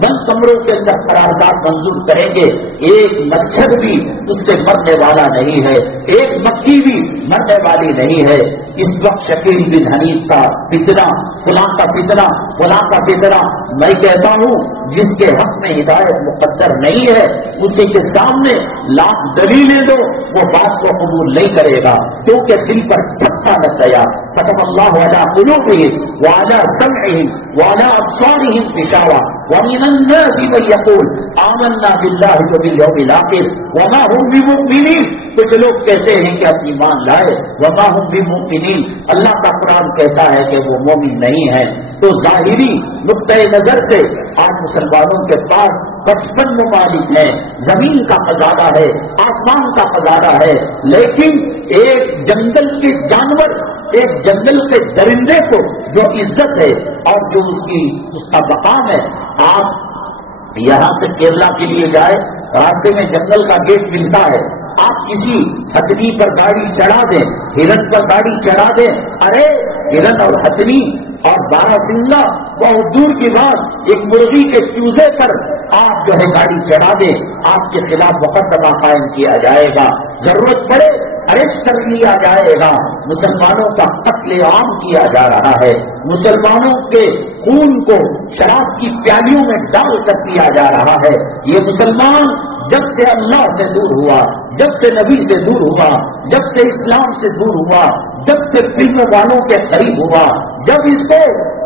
بند کمروں کے اندر قرارداد منظور کریں گے، ایک مچھر بھی اس سے مرنے والا نہیں ہے، ایک مکھی بھی مرنے والی نہیں ہے۔ اس وقت شکیل بن حنیف کا فتنہ، فلاں کا فتنہ، فلاں کا فتنہ، میں کہتا ہوں جس کے حق میں ہدایت مقدر نہیں ہے اسی کے سامنے لاکھ دلیلیں دو وہ بات کو قبول نہیں کرے گا، کیونکہ دل پر ٹھپا لگ گیا۔ ختم اللہ علی قلوبہم وعلی سمعہم وعلی ابصارہم غشاوہ ومن الناس من یقول آمنا باللہ وبالیوم الآخر وما هم بمؤمنین۔ کچھ لوگ کہتے ہیں کہ اپنی ایمان لائے، وما هم بمؤمنین، اللہ کا قرآن کہتا ہے کہ وہ مومن نہیں ہے۔ تو ظاہری نقطۂ نظر سے آج مسلمانوں کے پاس 55 ممالک ہیں، زمین کا خزانہ ہے، آسمان کا خزانہ ہے، لیکن ایک جنگل کے جانور، ایک جنگل کے درندے کو جو عزت ہے اور جو اس کا مقام ہے، آپ یہاں سے کیرلا کے لیے جائے، راستے میں جنگل کا گیٹ ملتا ہے، آپ کسی ہتھنی پر گاڑی چڑھا دیں، ہرن پر گاڑی چڑھا دیں، ارے ہرن اور ہتھنی اور باراسنگا بہت دور کی بات، ایک مرغی کے چوزے پر آپ جو ہے گاڑی چڑھا دیں، آپ کے خلاف مقدمہ قائم کیا جائے گا، ضرورت پڑے اریسٹ کر لیا جائے گا۔ مسلمانوں کا قتل عام کیا جا رہا ہے، مسلمانوں کے خون کو شراب کی پیالیوں میں ڈال کر دیا جا رہا ہے۔ یہ مسلمان جب سے اللہ سے دور ہوا، جب سے نبی سے دور ہوا، جب سے اسلام سے دور ہوا، جب سے فلم والوں کے قریب ہوا، جب اس کو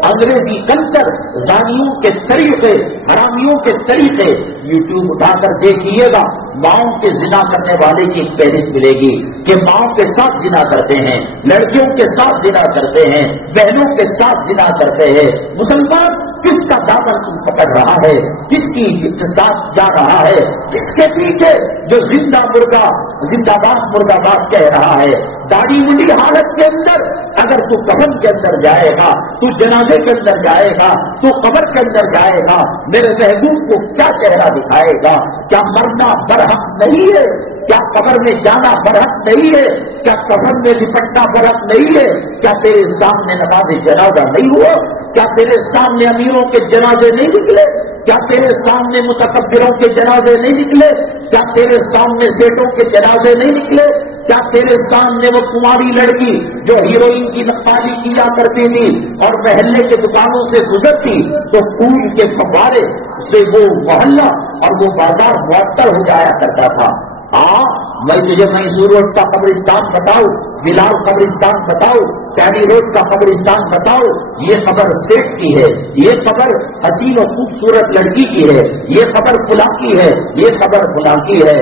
انگریزی کلچر، زانیوں کے طریقے، حرامیوں کے طریقے، یوٹیوب اٹھا کر دیکھیے گا، ماؤں کے زنا کرنے والے کی ایک فہرست ملے گی کہ ماؤں کے ساتھ زنا کرتے ہیں، لڑکیوں کے ساتھ زنا کرتے ہیں، بہنوں کے ساتھ زنا کرتے ہیں۔ مسلمان کس کا دامن پکڑ رہا ہے، کس کی ساتھ جا رہا ہے، کس کے پیچھے جو زندہ مردہ، زندہ باد مردہ باد کہہ رہا ہے۔ داڑھی منڈی حالت کے اندر اگر تو کفن کے اندر جائے گا، تو جنازے کے اندر جائے گا، تو قبر کے اندر جائے گا، میرے محبوب کو کیا چہرہ دکھائے گا؟ کیا مرنا برحق نہیں ہے؟ کیا قبر میں جانا برحق نہیں ہے؟ کیا قبر میں لپٹنا برحق نہیں ہے؟ کیا تیرے سامنے نماز جنازہ نہیں ہوا؟ کیا تیرے سامنے امیروں کے جنازے نہیں نکلے؟ کیا تیرے سامنے متکبروں کے جنازے نہیں نکلے؟ کیا تیرے سامنے سیٹوں کے جنازے نہیں نکلے؟ کیا تیرے سامنے وہ کماری لڑکی جو ہیروئن کی نقالی کیا کرتی تھی اور محلے کے دکانوں سے گزرتی تو پھول کے فوارے سے وہ محلہ اور وہ بازار معطر ہو جایا کرتا تھا؟ میں تجھے منصور روڈ کا قبرستان بتاؤ، بلال قبرستان بتاؤ، چینی روڈ کا قبرستان بتاؤ، یہ خبر سیٹ کی ہے، یہ خبر حسین و خوبصورت لڑکی کی ہے، یہ خبر فلاں کی ہے، یہ خبر فلاں کی ہے۔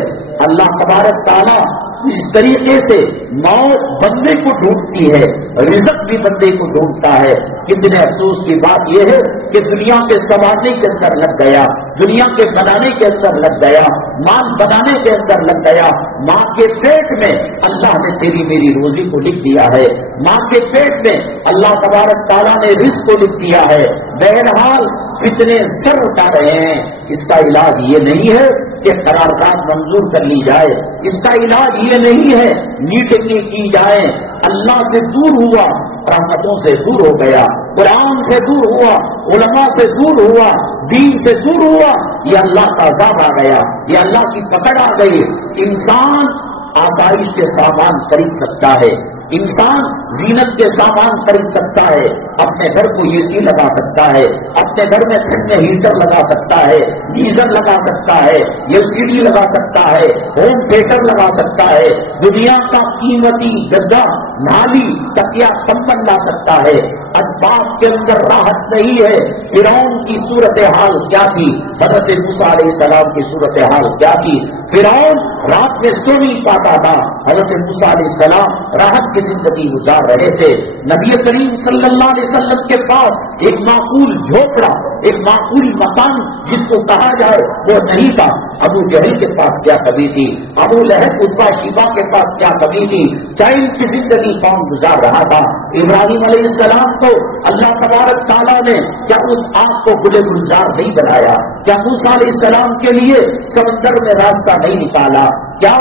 اللہ تبارک تعالیٰ اس طریقے سے موت بندے کو ڈھونڈتی ہے، رزق بھی بندے کو ڈھونڈتا ہے۔ کتنے افسوس کی بات یہ ہے کہ دنیا کے سنوارنے کے اندر لگ گیا، دنیا کے بنانے کے اندر لگ گیا، مال بنانے کے اندر لگ گیا، ماں کے پیٹ میں اللہ نے تیری میری روزی کو لکھ دیا ہے، ماں کے پیٹ میں اللہ تبارک تعالیٰ نے رزق کو لکھ دیا ہے۔ بہرحال فتنے سر اٹھا رہے ہیں، اس کا علاج یہ نہیں ہے کہ قرارداد منظور کر لی جائے، اس کا علاج یہ نہیں ہے میٹنگیں کی جائیں۔ اللہ سے دور ہوا، رحمتوں سے دور ہو گیا، قرآن سے دور ہوا، علماء سے دور ہوا، دین سے دور ہوا، یہ اللہ کا عذاب آ گیا، یہ اللہ کی پکڑ آ گئی۔ انسان آسائش کے سامان خرید سکتا ہے، انسان زینت کے سامان خرید سکتا ہے، اپنے گھر کو اے سی لگا سکتا ہے، اپنے گھر میں ٹھنڈ میں ہیٹر لگا سکتا ہے، گیزر لگا سکتا ہے، ایل سی ڈی لگا سکتا ہے، ہوم تھیٹر لگا سکتا ہے، دنیا کا قیمتی گدا، نالی، تکیا، کمبل لا سکتا ہے۔ اسباب کے اندر راحت نہیں ہے۔ فرعون کی صورتحال کیا تھی؟ حضرت موسیٰ علیہ السلام کی صورتحال کیا تھی؟ فرعون رات میں سو نہیں پاتا تھا، حضرت موسیٰ علیہ السلام راحت کی زندگی گزار رہے تھے۔ نبی کریم صلی اللہ علیہ وسلم کے پاس ایک معقول جھوپڑا، ایک معقول مکان جس کو کہا جائے وہ نہیں تھا۔ ابو جہل کے پاس کیا کمی تھی، ابو لہب عتبہ شیبہ کے پاس کیا کمی تھی، چائلڈ کی زندگی کون گزار رہا تھا؟ ابراہیم علیہ السلام کو اللہ تبارک تعالیٰ نے کیا اس آگ کو گلے گلزار نہیں بنایا؟ کیا موسیٰ علیہ السلام کے لیے سمندر میں راستہ نہیں نکالا؟ کیا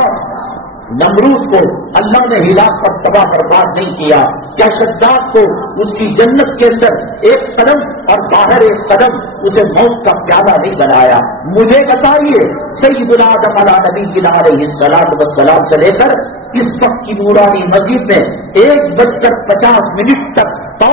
نمرود کو اللہ نے ہلاک پر تباہ برباد نہیں کیا؟ کیا شداد کو اس کی جنت کے اندر ایک قدم اور باہر ایک قدم اسے موت کا پیالہ نہیں بنایا؟ مجھے بتائیے، سیدنا آدم علیہ نبی علیہ الصلوۃ والسلام سے لے کر اس وقت کی نورانی مسجد میں 1:50 تک تو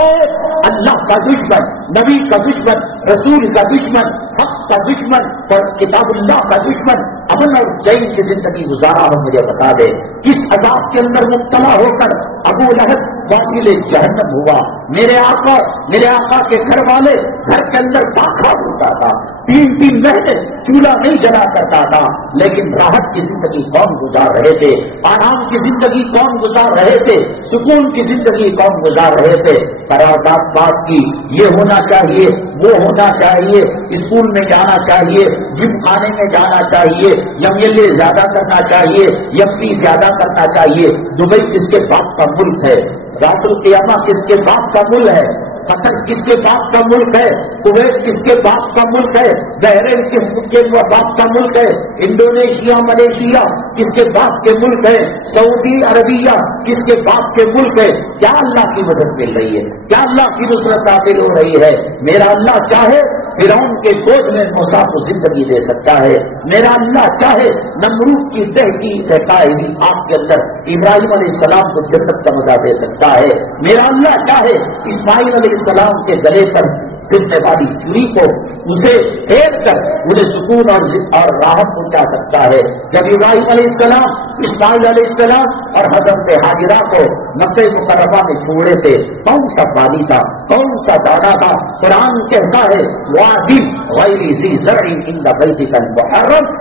اللہ کا دشمن، نبی کا دشمن، رسول کا دشمن، حق کا دشمن اور کتاب اللہ کا دشمن امن اور چین کی زندگی گزارا ہو؟ مجھے بتا دے کس عذاب کے اندر مبتلا ہو کر ابو لہب واصل جہنم ہوا؟ میرے آقا کے گھر والے گھر کے اندر پاخا ہوتا تھا، 3 مہینے چولہا نہیں جلا کرتا تھا، لیکن راحت کی زندگی کون گزار رہے تھے؟ آرام کی زندگی کون گزار رہے تھے؟ سکون کی زندگی کون گزار رہے تھے؟ قرارداد پاس کی، یہ ہونا چاہیے، وہ ہونا چاہیے، اسکول میں جانا چاہیے، جم خانے میں جانا چاہیے، MLA زیادہ کرنا چاہیے، MP زیادہ کرنا چاہیے۔ دبئی کس کے باپ کا ملک ہے؟ راس القیامہ کس کے باپ کا ملک ہے؟ قطر کس کے باپ کا ملک ہے؟ کویت کس کے باپ کا ملک ہے؟ بحرین کس کے باپ کا ملک ہے؟ انڈونیشیا، ملیشیا کس کے باپ کے ملک ہے؟ سعودی عربیہ کس کے باپ کے ملک ہے؟ کیا اللہ کی مدد مل رہی ہے؟ کیا اللہ کی نصرت حاصل ہو رہی ہے؟ میرا اللہ چاہے فرعون کے گود میں موسیٰ کو زندگی دے سکتا ہے، میرا اللہ چاہے نمرود کی دہتی دہکائی آگ کے اندر ابراہیم علیہ السلام کو جنت کا مزہ دے سکتا ہے، میرا اللہ چاہے اسماعیل علیہ السلام کے گلے پر پھرنے والی چوری کو اسے پھیر کر انہیں سکون اور راحت پہنچا سکتا ہے۔ جب ابراہیم علیہ السلام، اسماعیل علیہ السلام اور حضرت ہاجرہ کو مکہ مکرمہ میں چھوڑے تھے، کون سا پانی تھا، کون سا دانا تھا؟ قرآن کہتا ہے وادی غیر ذی زرع عند بیتک المحرم،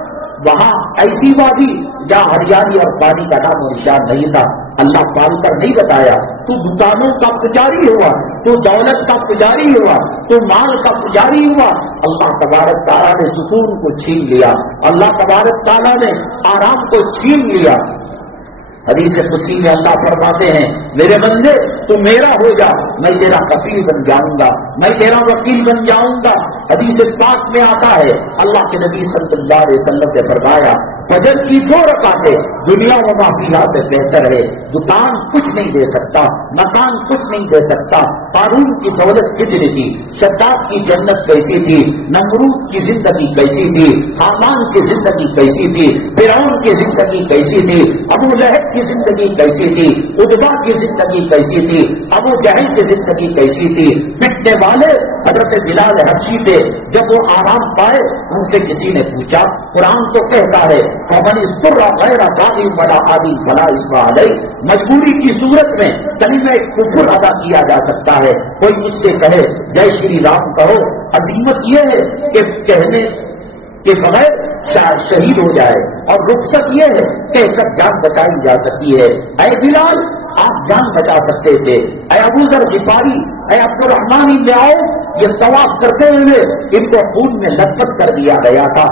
وہاں ایسی وادی جہاں ہریالی اور پانی کا نام و نشان نہیں تھا۔ اللہ پال کر نہیں بتایا، تو دکانوں کا پجاری ہوا، تو دولت کا پجاری ہوا، تو مال کا پجاری ہوا، اللہ تبارک تعالیٰ نے سکون کو چھین لیا، اللہ تبارک تعالیٰ نے آرام کو چھین لیا۔ حدیث قدسی میں اللہ فرماتے ہیں میرے بندے تو میرا ہو جا، میں تیرا کفیل بن جاؤں گا، میں تیرا وکیل بن جاؤں گا۔ حدیث پاک میں آتا ہے اللہ کے نبی صلی اللہ علیہ وسلم نے فرمایا فجر کی 2 رکعتیں دنیا و ما فیہا سے بہتر ہے۔ دکان کچھ نہیں دے سکتا، مکان کچھ نہیں دے سکتا۔ قارون کی دولت کتنی تھی، شداد کی جنت کیسی تھی، نمرود کی زندگی کیسی تھی، حامان کی زندگی کیسی تھی، فرعون کی زندگی کیسی تھی، ابو لہب کی زندگی کیسی تھی، عتبہ کی زندگی کیسی تھی، ابو جہل کی زندگی کیسی تھی۔ پٹنے والے حضرت بلال حبشی تھے، جب وہ آرام پائے ان سے کسی نے پوچھا، قرآن تو کہتا ہے فمن اضطر غیر باغ ولا عاد فلا اثم علیہ، مجبوری کی صورت میں کلمہ کفر ادا کیا جا سکتا ہے۔ کوئی مجھ سے کہے جے شری رام کہو، عظیمت یہ ہے کہ کہنے کے بغیر شہید ہو جائے، اور رخصت یہ ہے کہ جان بچائی جا سکتی ہے۔ اے بلال آپ جان بچا سکتے تھے، اے ابو ذر غفاری، اے عبد الرحمن بن عوف یہ طواف کرتے ہوئے ان کو خون میں لطپت کر دیا گیا تھا.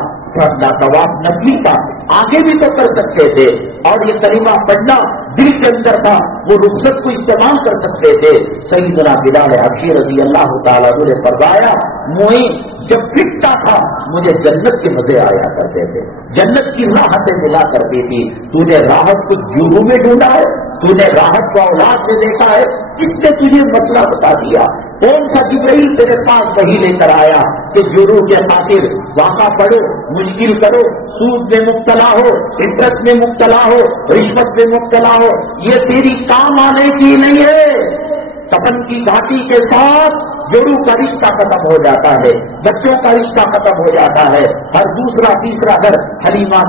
طواف نفلی تھا، آگے بھی تو کر سکتے تھے، اور یہ کلمہ پڑھنا دل کے اندر تھا، وہ رخصت کو استعمال کر سکتے تھے. سیدنا بلال حبشی رضی اللہ تعالیٰ نے فرمایا، معین جب پٹتا تھا مجھے جنت کے مزے آیا کرتے تھے، جنت کی راحتیں ملا کرتی تھی. تو نے راحت کو جورو میں ڈھونڈا ہے، تو نے راحت کو اولاد میں دیکھا ہے، کس نے تجھے مسئلہ بتا دیا؟ کون سا جبرائیل تیرے پاس وہی لے کر آیا کہ جورو کے خاطر واقعہ پڑھو، مشکل کرو، سود میں مبتلا ہو، انٹرسٹ میں مبتلا ہو، رشوت میں مبتلا ہو؟ یہ تیری کام آنے کی نہیں ہے. کفن کی گھاٹی کے ساتھ جورو کا رشتہ ختم ہو جاتا ہے، بچوں کا رشتہ ختم ہو جاتا ہے. ہر دوسرا تیسرا گھر حلیمہ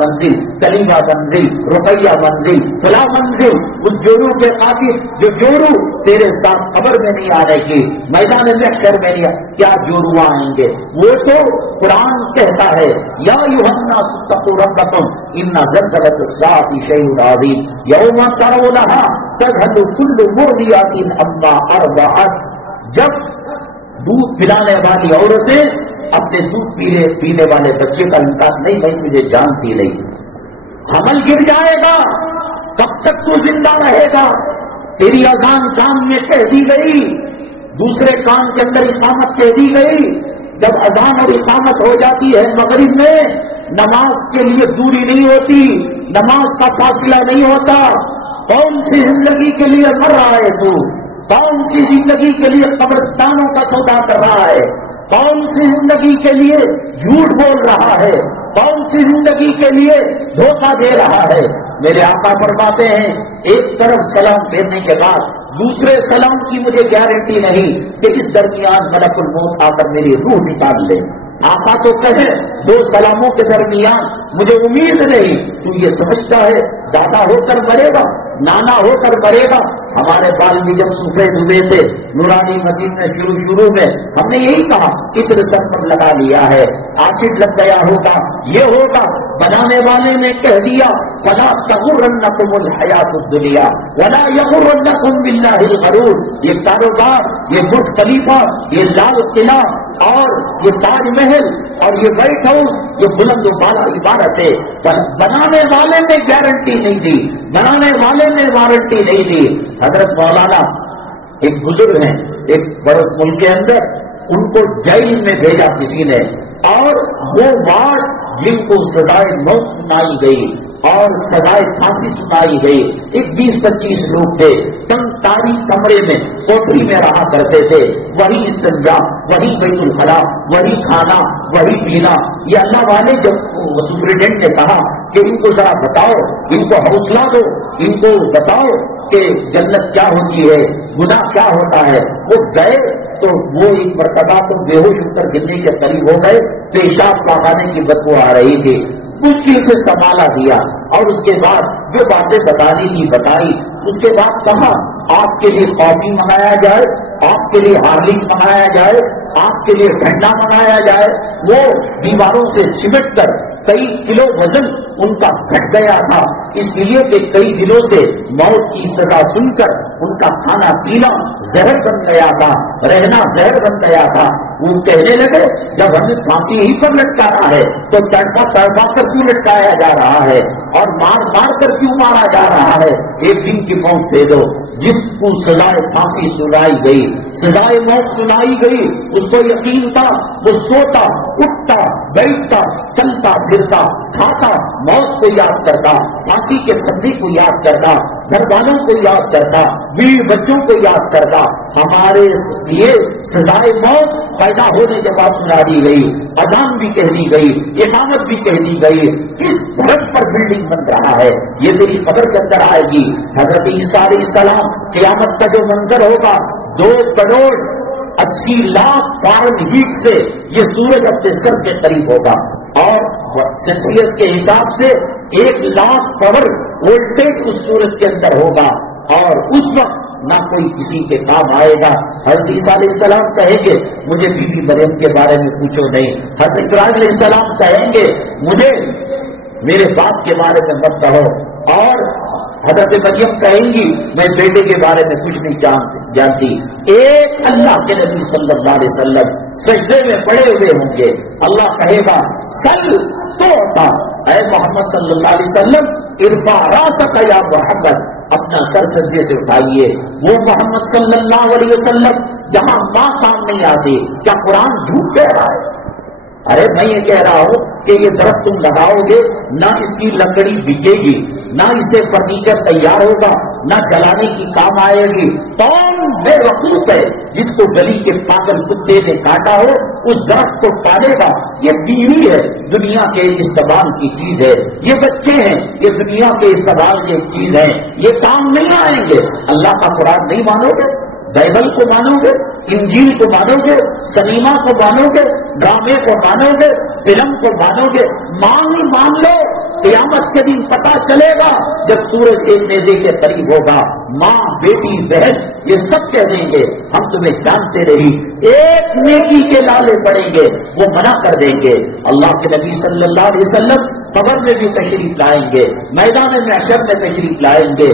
منزل، کلیمہ منزل، رقیہ منزل، فلاں منزل. اس جورو کے خاطر جو جورو تیرے ساتھ خبر میں نہیں آنے کی، میدان محشر میں نہیں، کیا جورو آئیں گے؟ وہ تو قرآن کہتا ہے، یا ایھا الناس اتقوا ربکم ان زلزلۃ الساعۃ شیء عظیم یوم ترونھا تذہل کل مرضعۃ عما ارضعت. جب دودھ پلانے والی عورتیں اپنے دودھ پینے والے بچے کا انکار نہیں، میں تجھے جانتی نہیں، حمل گر جائے گا، کب تک تو زندہ رہے گا؟ تیری اذان کان میں کہہ دی گئی، دوسرے کان کے اندر اقامت کہہ دی گئی. جب اذان اور اقامت ہو جاتی ہے مغرب میں، نماز کے لیے دوری نہیں ہوتی، نماز کا فاصلہ نہیں ہوتا. کون سی زندگی کے لیے مر رہا ہے تو؟ کون سی زندگی کے لیے قبرستانوں کا سودا کر رہا ہے؟ کون سی زندگی کے لیے جھوٹ بول رہا ہے؟ کون سی زندگی کے لیے دھوکہ دے رہا ہے؟ میرے آقا فرماتے ہیں، ایک طرف سلام پھیرنے کے بعد دوسرے سلام کی مجھے گارنٹی نہیں کہ اس درمیان ملک الموت آ کر میری روح نکال لے. آقا تو کہے دو سلاموں کے درمیان مجھے امید نہیں. تو یہ سمجھتا ہے دادا ہو کر مرے گا، نانا ہو کر مرے گا؟ ہمارے والد جب سفید ہوئے تھے نورانی مسجد میں شروع میں ہم نے یہی کہا، اتنے سر پر لگا لیا ہے، آسڈ لگ گیا ہوگا، یہ ہوگا. بنانے والے نے کہہ دیا، فلا تغرنکم الحیات الدنیا ولا یغرنکم باللہ الغرور. یہ کاروبار، یہ برج خلیفہ، یہ لال قلعہ اور یہ تاج محل اور یہ وائٹ ہاؤس، یہ بلند و بالا عبارتیں بنانے والے نے گارنٹی نہیں دی، بنانے والے نے وارنٹی نہیں دی. حضرت مولانا ایک بزرگ ہیں ایک بڑے ملک کے اندر، ان کو جیل میں بھیجا کسی نے، اور وہ وارڈ جن کو سزائے موت سنائی گئی اور سزائے پھانسی سنائی گئی، ایک 20-25 لوگ تھے، تنگ تاریخ کمرے میں کوٹری میں رہا کرتے تھے، وہی استنجا، وہی بیت الخلا، وہی کھانا، وہی پینا. یہ اللہ والے جب سپرنٹینڈنٹ نے کہا کہ ان کو ذرا بتاؤ، ان کو حوصلہ دو، ان کو بتاؤ کہ جنت کیا ہوتی ہے، گناہ کیا ہوتا ہے، وہ گئے تو وہ ایک مرتبہ تو بے ہوش ہو کر گرنے کے قریب ہو گئے، پیشاب پاخانے کی بدبو آ رہی تھی. مشکل سے سنبھالا دیا اور اس کے بعد جو باتیں بتانی تھی بتائی. اس کے بعد کہا آپ کے لیے کافی منگایا جائے، آپ کے لیے ہارلکس منگایا جائے، آپ کے لیے ٹھنڈا منگایا جائے. وہ بیماروں سے چمٹ کر کئی کلو وزن ان کا گھٹ گیا تھا، اس لیے کہ کئی دنوں سے موت کی سزا سن کر ان کا کھانا پینا زہر بن گیا تھا، رہنا زہر بن گیا تھا. وہ کہنے لگے جب ہمیں پھانسی ہی پر لٹکانا ہے تو تڑپا تڑپا کر کیوں لٹکایا جا رہا ہے اور مار مار کر کیوں مارا جا رہا ہے؟ ایک دن کی موت دے دو. جس کو سزائے پھانسی سنائی گئی، سزائے موت سنائی گئی، اس کو یقین تھا وہ سوتا اٹھتا بیٹھتا چلتا پھرتا کھاتا موت کو یاد کرتا، پھانسی کے پھندے کو یاد کرتا، گھر والوں کو یاد کرتا، بیوی بچوں کو یاد کرتا. ہمارے لیے سزائے موت پیدا ہونے کے بعد سنا دی گئی، اذان بھی کہہ دی گئی، اقامت بھی کہہ دی گئی. کس دھرم پر بلڈنگ بن رہا ہے یہ تیری خبر کے اندر آئے گی. حضرت عیسیٰ علیہ السلام قیامت کا جو منظر ہوگا، 2,80,00,000 فارنہیٹ سے یہ سورج اپنے سر کے قریب ہوگا، اور سیلسیس کے حساب سے 1,00,000 پاور وولٹیج اس سورج کے اندر ہوگا، اور اس وقت نہ کوئی کسی کے کام آئے گا. حضرت عیسیٰ علیہ السلام کہیں گے مجھے بی بی مریم کے بارے میں پوچھو نہیں. حضرت ابراہیم علیہ السلام کہیں گے مجھے میرے باپ کے بارے میں مت کہو. اور حضرت مریم کہیں گی میں بیٹے کے بارے میں کچھ نہیں جانتی. ایک اللہ کے نبی صلی اللہ علیہ وسلم سجدے میں پڑے ہوئے ہوں گے. اللہ کہے گا سل تو اے محمد صلی اللہ علیہ وسلم ارفع راسک یا محمد، اپنا سر سجدے سے اٹھائیے. وہ محمد صلی اللہ علیہ وسلم جہاں ماں کام نہیں آتی. کیا قرآن جھوٹ کہہ رہا ہے؟ ارے میں یہ کہہ رہا ہوں کہ یہ درخت تم لگاؤ گے نہ اس کی لکڑی بکے گی، نہ اسے فرنیچر تیار ہوگا، نہ جلانے کی کام آئے گی. کون بے وقوف ہے جس کو گلی کے پاگل کتے نے کاٹا ہو اس درخت کو پالے گا؟ یہ بیوی ہے، دنیا کے استعمال کی چیز ہے. یہ بچے ہیں، یہ دنیا کے استعمال کی چیز ہے. یہ کام نہیں آئیں گے. اللہ کا قرآن نہیں مانو گے؟ بائبل کو مانو گے؟ انجیل کو مانو گے؟ سنیما کو مانو گے؟ ڈرامے کو مانو گے؟ فلم کو مانو گے؟ مان لو. قیامت کے دن پتا چلے گا جب سورج ایک نیزے کے قریب ہوگا. ماں، بیٹی، بہن یہ سب کہہ دیں گے ہم تمہیں جانتے رہی. ایک نیکی کے لالے پڑیں گے وہ منع کر دیں گے. اللہ کے نبی صلی اللہ علیہ وسلم قبر میں بھی تشریف لائیں گے، میدان محشر میں تشریف لائیں گے.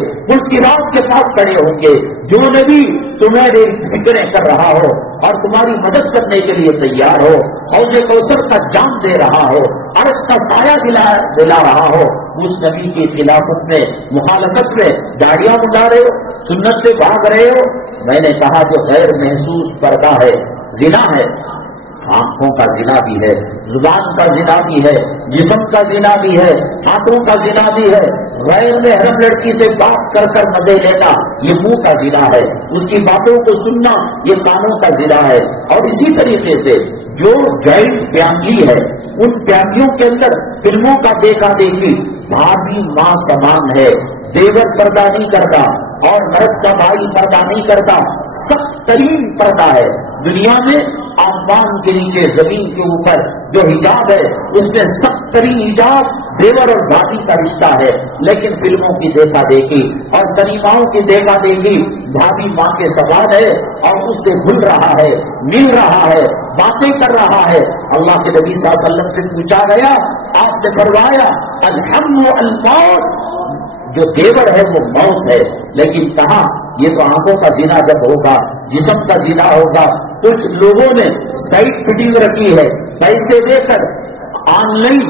صراط کے پاس کھڑے ہوں گے. جو نبی تمہارے فکریں کر رہا ہو اور تمہاری مدد کرنے کے لیے تیار ہو، حوض کوثر کا جام دے رہا ہو، عرش کا سایہ دلا رہا ہو، اس نبی کی خلافت میں مخالفت میں داڑیاں مڈا رہے ہو، سنت سے بھاگ رہے ہو. میں نے کہا جو غیر محسوس پردہ ہے، زنا ہے. آنکھوں کا زنا بھی ہے، زبان کا زنا بھی ہے، جسم کا زنا بھی ہے، ہاتھوں کا زنا بھی ہے. غیر محرم لڑکی سے بات کر کر مزے لینا یہ منہ کا زنا ہے. اس کی باتوں کو سننا یہ کانوں کا زنا ہے. اور اسی طریقے سے جو جوائنٹ فیملی ہے ان فیملیوں کے اندر فلموں کا دیکھا دیکھی، بھابھی ماں سمان ہے، دیور پردہ نہیں کرتا اور مرد کا بھائی پردہ نہیں کرتا. سخت ترین پردہ ہے دنیا میں. آسمان کے نیچے زمین کے اوپر جو حجاب ہے اس میں سخت ترین حجاب دیور اور بھابھی کا رشتہ ہے. لیکن فلموں کی دیکھا دیکھی اور سنیماؤں کی دیکھا دیکھی، بھابھی ماں کے سوال ہے اور اس سے بھول رہا ہے، مل رہا ہے، باتیں کر رہا ہے. اللہ کے نبی صلی اللہ علیہ وسلم سے پوچھا گیا، آپ نے فرمایا الحم الموت، جو دیور ہے وہ موت ہے. لیکن کہاں یہ تو آنکھوں کا زنا جب ہوگا، جسم کا زنا ہوگا. کچھ لوگوں نے سائٹ فٹنگ رکھی ہے، پیسے دے کر آن لائن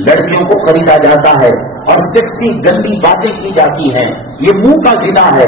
لڑکیوں کو خریدا جاتا ہے اور سیکسی گندی باتیں کی جاتی ہیں. یہ منہ کا زنا ہے.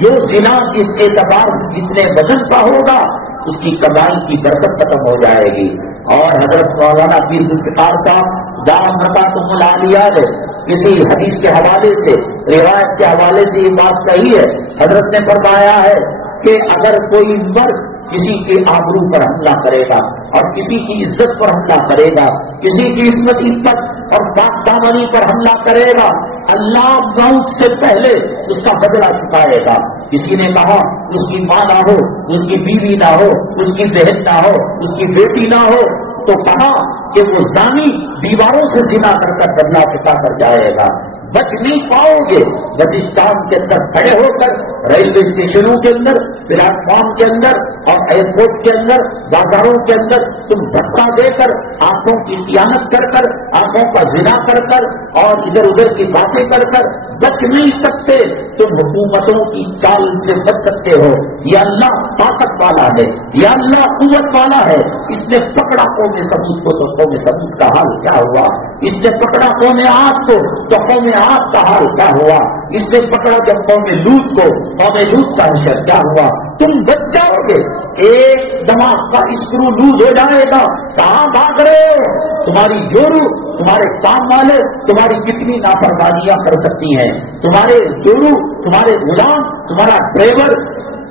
جو زنا جس اعتبار سے جتنے وزن کا ہوگا اس کی کمائی کی برکت ختم ہو جائے گی. اور حضرت مولانا پیر ذوالفقار صاحب دامتم العالیات کسی حدیث کے حوالے سے، روایت کے حوالے سے یہ بات کہی ہے. حضرت نے فرمایا ہے کہ اگر کوئی مرد کسی کے آبرو پر حملہ کرے گا اور کسی کی عزت پر حملہ کرے گا، کسی کی عصمت اور پاک دامنی پر حملہ کرے گا، اللہ موت سے پہلے اس کا بدلہ چکائے گا. کسی نے کہا اس کی ماں نہ ہو، اس کی بیوی نہ ہو، اس کی بہن نہ ہو، اس کی بیٹی نہ ہو، تو کہا کہ وہ زانی دیواروں سے زنا کر کر بدلہ چکا کر جائے گا. بچ نہیں پاؤ گے. بس اسٹام کے اندر کھڑے ہو کر، ریلوے اسٹیشنوں کے اندر، پلیٹ فارم کے اندر اور ایئرپورٹ کے اندر، بازاروں کے اندر تم دھکا دے کر، آنکھوں کی خیانت کر کر، آنکھوں کا زنا کر کر اور ادھر ادھر کی باتیں کر کر بچ نہیں سکتے. تم حکومتوں کی چال سے بچ سکتے ہو. یا اللہ طاقت والا ہے، یا اللہ قوت والا ہے. اس نے پکڑا قوم سمود کو تو قوم سمود کا حال کیا ہوا. اس نے پکڑا قوم عاد کو تو قوم عاد کا حال کیا ہوا. اس نے پکڑا جب قوم لوط کو، قوم لوط کا حشر کیا ہوا. تم بچ جاؤ گے. ایک دماغ کا اسکرو لوز ہو جائے گا. کہاں بھاگ رہے ہو؟ تمہاری جورو، تمہارے کام والے تمہاری کتنی نافرمانیاں کر سکتی ہیں. تمہارے جورو، تمہارے غلام، تمہارا ڈرائیور.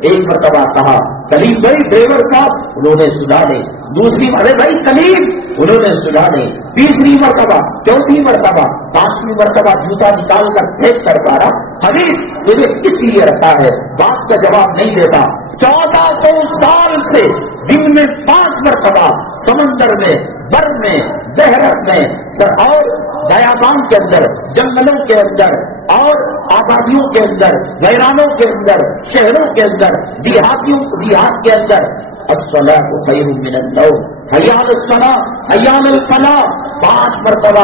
ایک مرتبہ کہا کلیم بھائی ڈرائیور صاحب، انہوں نے سنا نہیں. دوسری ارے بھائی کلیم، انہوں نے سنا نہیں. تیسری مرتبہ، چوتھی مرتبہ، پانچویں مرتبہ جوتا نکال کر پھینک کر پارا. حدیث مجھے کس لیے رکھا ہے؟ بات کا جواب نہیں دیتا. 1400 سال سے دن میں 5 مرتبہ سمندر میں، بر میں، بحرت میں اور بیابان کے اندر، جنگلوں کے اندر اور آبادیوں کے اندر، ویرانوں کے اندر، شہروں کے اندر، دیہات کے اندر الصلاۃ خیر من النوم، حی علی الصلاۃ، حی علی الفلاح. 5 مرتبہ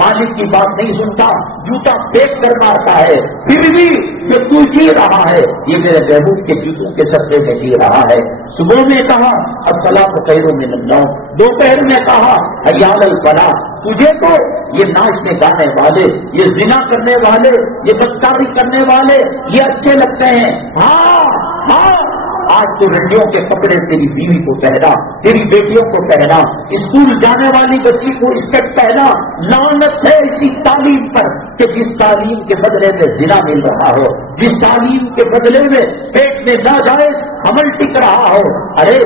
مالک کی بات نہیں سنتا، جوتا پھینک کر مارتا ہے، پھر بھی کہ تو جی رہا ہے، یہ میرے محبوب کے جوتوں کے صدقے میں جی رہا ہے۔ صبح میں کہا الصلاۃ خیر من النوم، دوپہر میں کہا حی علی الفلاح۔ تجھے تو یہ ناچنے گانے والے، یہ زنا کرنے والے، یہ بدکاری کرنے والے یہ اچھے لگتے ہیں۔ ہاں آج تو رنڈیوں کے کپڑے تیری بیوی کو پہنا، تیری بیٹیوں کو پہنا، اسکول جانے والی بچی کو اسکرٹ پہنا۔ لعنت ہے اسی تعلیم پر کہ جس تعلیم کے بدلے میں زنا مل رہا ہو، جس تعلیم کے بدلے میں پیٹ میں ناجائز حمل ٹک رہا ہو۔ ارے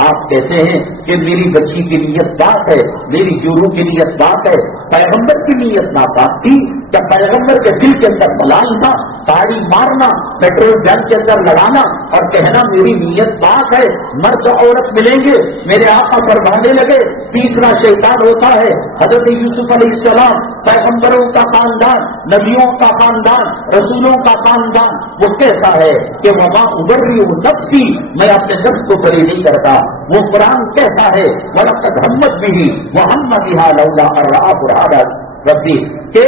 آپ کہتے ہیں کہ میری بچی کی نیت پاک ہے، میری جوروں کی نیت پاک ہے، پیغمبر کی نیت ناپاک تھی کیا؟ پیغمبر کے دل کے اندر ملال تھا، تاڑی مارنا، پیٹرول ڈیم کے اندر لڑانا اور کہنا میری نیت پاک ہے۔ مرد عورت ملیں گے، میرے آقا فرمانے لگے تیسرا شیطان ہوتا ہے۔ حضرت یوسف علیہ السلام پیغمبروں کا خاندان، نبیوں کا خاندان، رسولوں کا خاندان، وہ کہتا ہے کہ وما ابری نفسی، میں اپنے نفس کو بری نہیں کرتا۔ وہ قرآن کہتا ہے وَلَقَدْ هَمَّتْ بِهِ وَهَمَّ بِهَا لَوْلَا أَن رَأَىٰ بُرْهَانَ ربی، کہ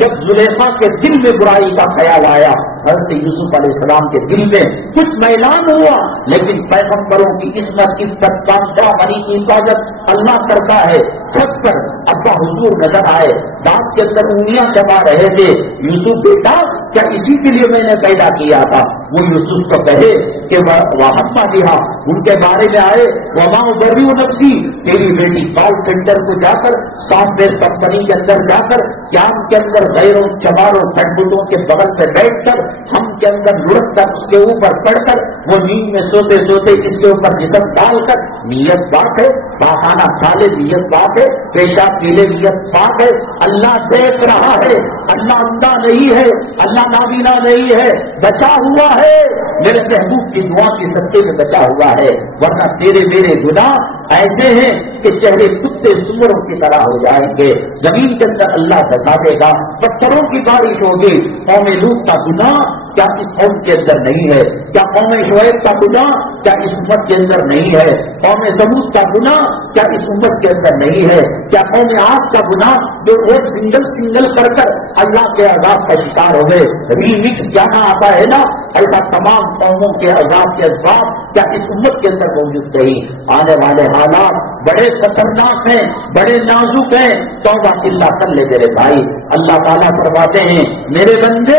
جب زلیخا کے دل میں برائی کا خیال آیا، حضرت یوسف علیہ السلام کے دل میں کچھ میلان ہوا، لیکن پیغمبروں کی عصمت کی بنی کی حفاظت اللہ کرتا ہے۔ چھت پر ابا حضور نظر آئے، دانت کے اندر انگلیاں چبا رہے تھے۔ یوسف بیٹا کیا اسی کے لیے میں نے پیدا کیا تھا؟ وہ یوسف کو کہے کہ وَهَمَّ بِهَا، ان کے بارے میں آئے وَمَا أُبَرِّئُ نَفْسِي، تیری بیٹی کال سینٹر کو جا کر، سافٹ ویئر کمپنی کے اندر جا کر، قیام کے اندر غیروں چماروں کھٹبٹوں کے بغل پہ بیٹھ کر، ہم کے اندر لڑک کر، اس کے اوپر پڑھ کر، وہ نیند میں سوتے سوتے اس کے اوپر جسم ڈال کر، نیت پاک ہے، پاخانہ کھالے نیت پاک ہے، پیشاب پیلے نیت پاک ہے۔ اللہ دیکھ رہا ہے، اللہ اندھا نہیں ہے، اللہ نابینا نہیں ہے، بچا ہوا ہے، میرے محبوب کی دعا کی صدقے میں بچا ہوا ہے۔ ورنہ تیرے میرے گناہ ایسے ہیں کہ چہرے کتے سوروں کی طرح ہو جائیں گے، زمین کے اندر اللہ دھسا دے گا، پتھروں کی بارش ہوگی۔ قوم لوط کا گناہ کیا اس قوم کے اندر نہیں ہے؟ کیا قوم شعیب کا گناہ کیا اس امت کے اندر نہیں ہے؟ قوم سمود کا گناہ کیا اس امت کے اندر نہیں ہے؟ کیا قوم عاد کا گناہ جو وہ سنگل کر اللہ کے عذاب کا شکار ہو گئے، ریمکس جانا آتا ہے نا، ایسا تمام قوموں کے عذاب کے اسباب کیا اس امت کے اندر موجود نہیں؟ آنے والے حالات بڑے خطرناک ہیں، بڑے نازک ہیں، توبہ اللہ کر لے میرے بھائی۔ اللہ تعالیٰ فرماتے ہیں میرے بندے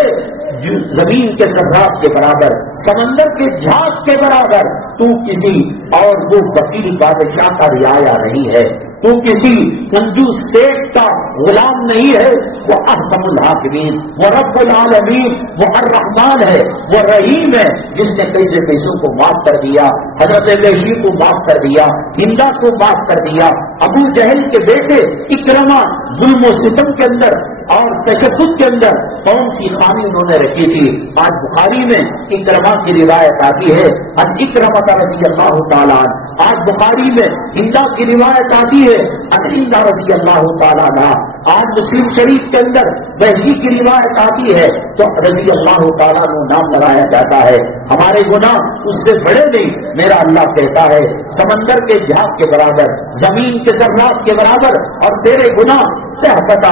زمین کے ذرات کے برابر، سمندر کے جھاگ کے برابر تو کسی اور وہ وکیل بادشاہ کا رعایا نہیں ہے، تو کسی کنجوس سیٹ کا غلام نہیں ہے۔ وہ احکم الحاکمین، وہ رب العالمین، وہ الرحمن ہے، وہ رحیم ہے، جس نے کیسے کیسوں کو معاف کر دیا، حضرت وحشی کو معاف کر دیا، ہندا کو معاف کر دیا، ابو جہل کے بیٹے اکرما ظلم و ستم کے اندر اور تشدد کے اندر کون سی خامی انہوں نے رکھی تھی۔ آج بخاری میں اکرما کی روایت آتی ہے، ان اکرمہ رضی اللہ تعالیٰ عنہ۔ آج بخاری میں ہندا کی روایت آتی ہے، ان ہندا رضی اللہ تعالیٰ عنہ۔ آج مسلم شریف کے اندر وحشی کی روایت آتی ہے تو رضی اللہ تعالیٰ عنہ نام لگایا جاتا ہے۔ ہمارے گناہ اس سے بڑے نہیں، میرا اللہ کہتا ہے سمندر کے جھاگ کے برابر، زمین کے ذرات کے برابر، اور تیرے گناہ تہبتا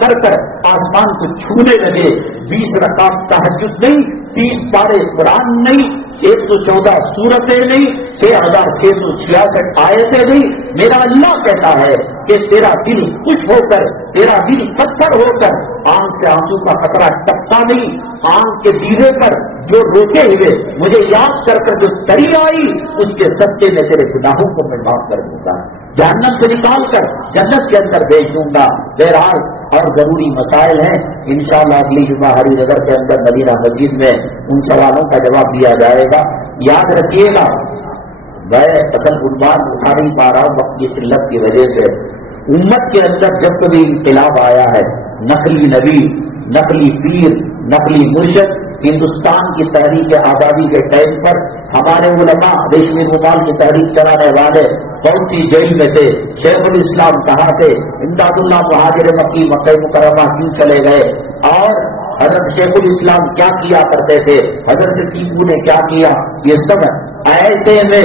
کر کر آسمان کو چھونے لگے۔ 20 رکعت تہجد نہیں، 30 پارے قرآن نہیں، 114 سورتیں نہیں، 6666 آیتیں نہیں، میرا اللہ کہتا ہے کہ تیرا دل خوش ہو کر، تیرا دل پتھر ہو کر، آنکھ سے آنسو کا قطرہ ٹپتا نہیں، آنکھ کے دیدے پر جو روتے ہوئے مجھے یاد کر کر جو تری آئی، اس کے صدقے میں تیرے گناہوں کو میں معاف کر دوں گا، جہنم سے نکال کر جنت کے اندر بھیج دوں گا۔ بہرحال اور ضروری مسائل ہیں، انشاءاللہ اگلی جمعہ ہری نگر کے اندر مدینہ مسجد میں ان سوالوں کا جواب دیا جائے گا۔ یاد رکھیے گا، میں اصل عنوان اٹھا نہیں پا رہا ہوں وقت کی قلت کی وجہ سے۔ امت کے اندر جب کبھی انقلاب آیا ہے، نقلی نبی، نقلی پیر، نقلی مرشد، ہندوستان کی تحریک آزادی کے ٹائم پر ہمارے علماء ریشمی رومال کی تحریک چلانے والے کون سی جیل میں تھے، شیخ الاسلام کہاں تھے، امداد اللہ مہاجر مکی مکہ مکرمہ کیوں چلے گئے، اور حضرت شیخ الاسلام کیا کیا کرتے تھے، حضرت ٹیپو نے کیا کیا، یہ سب ایسے میں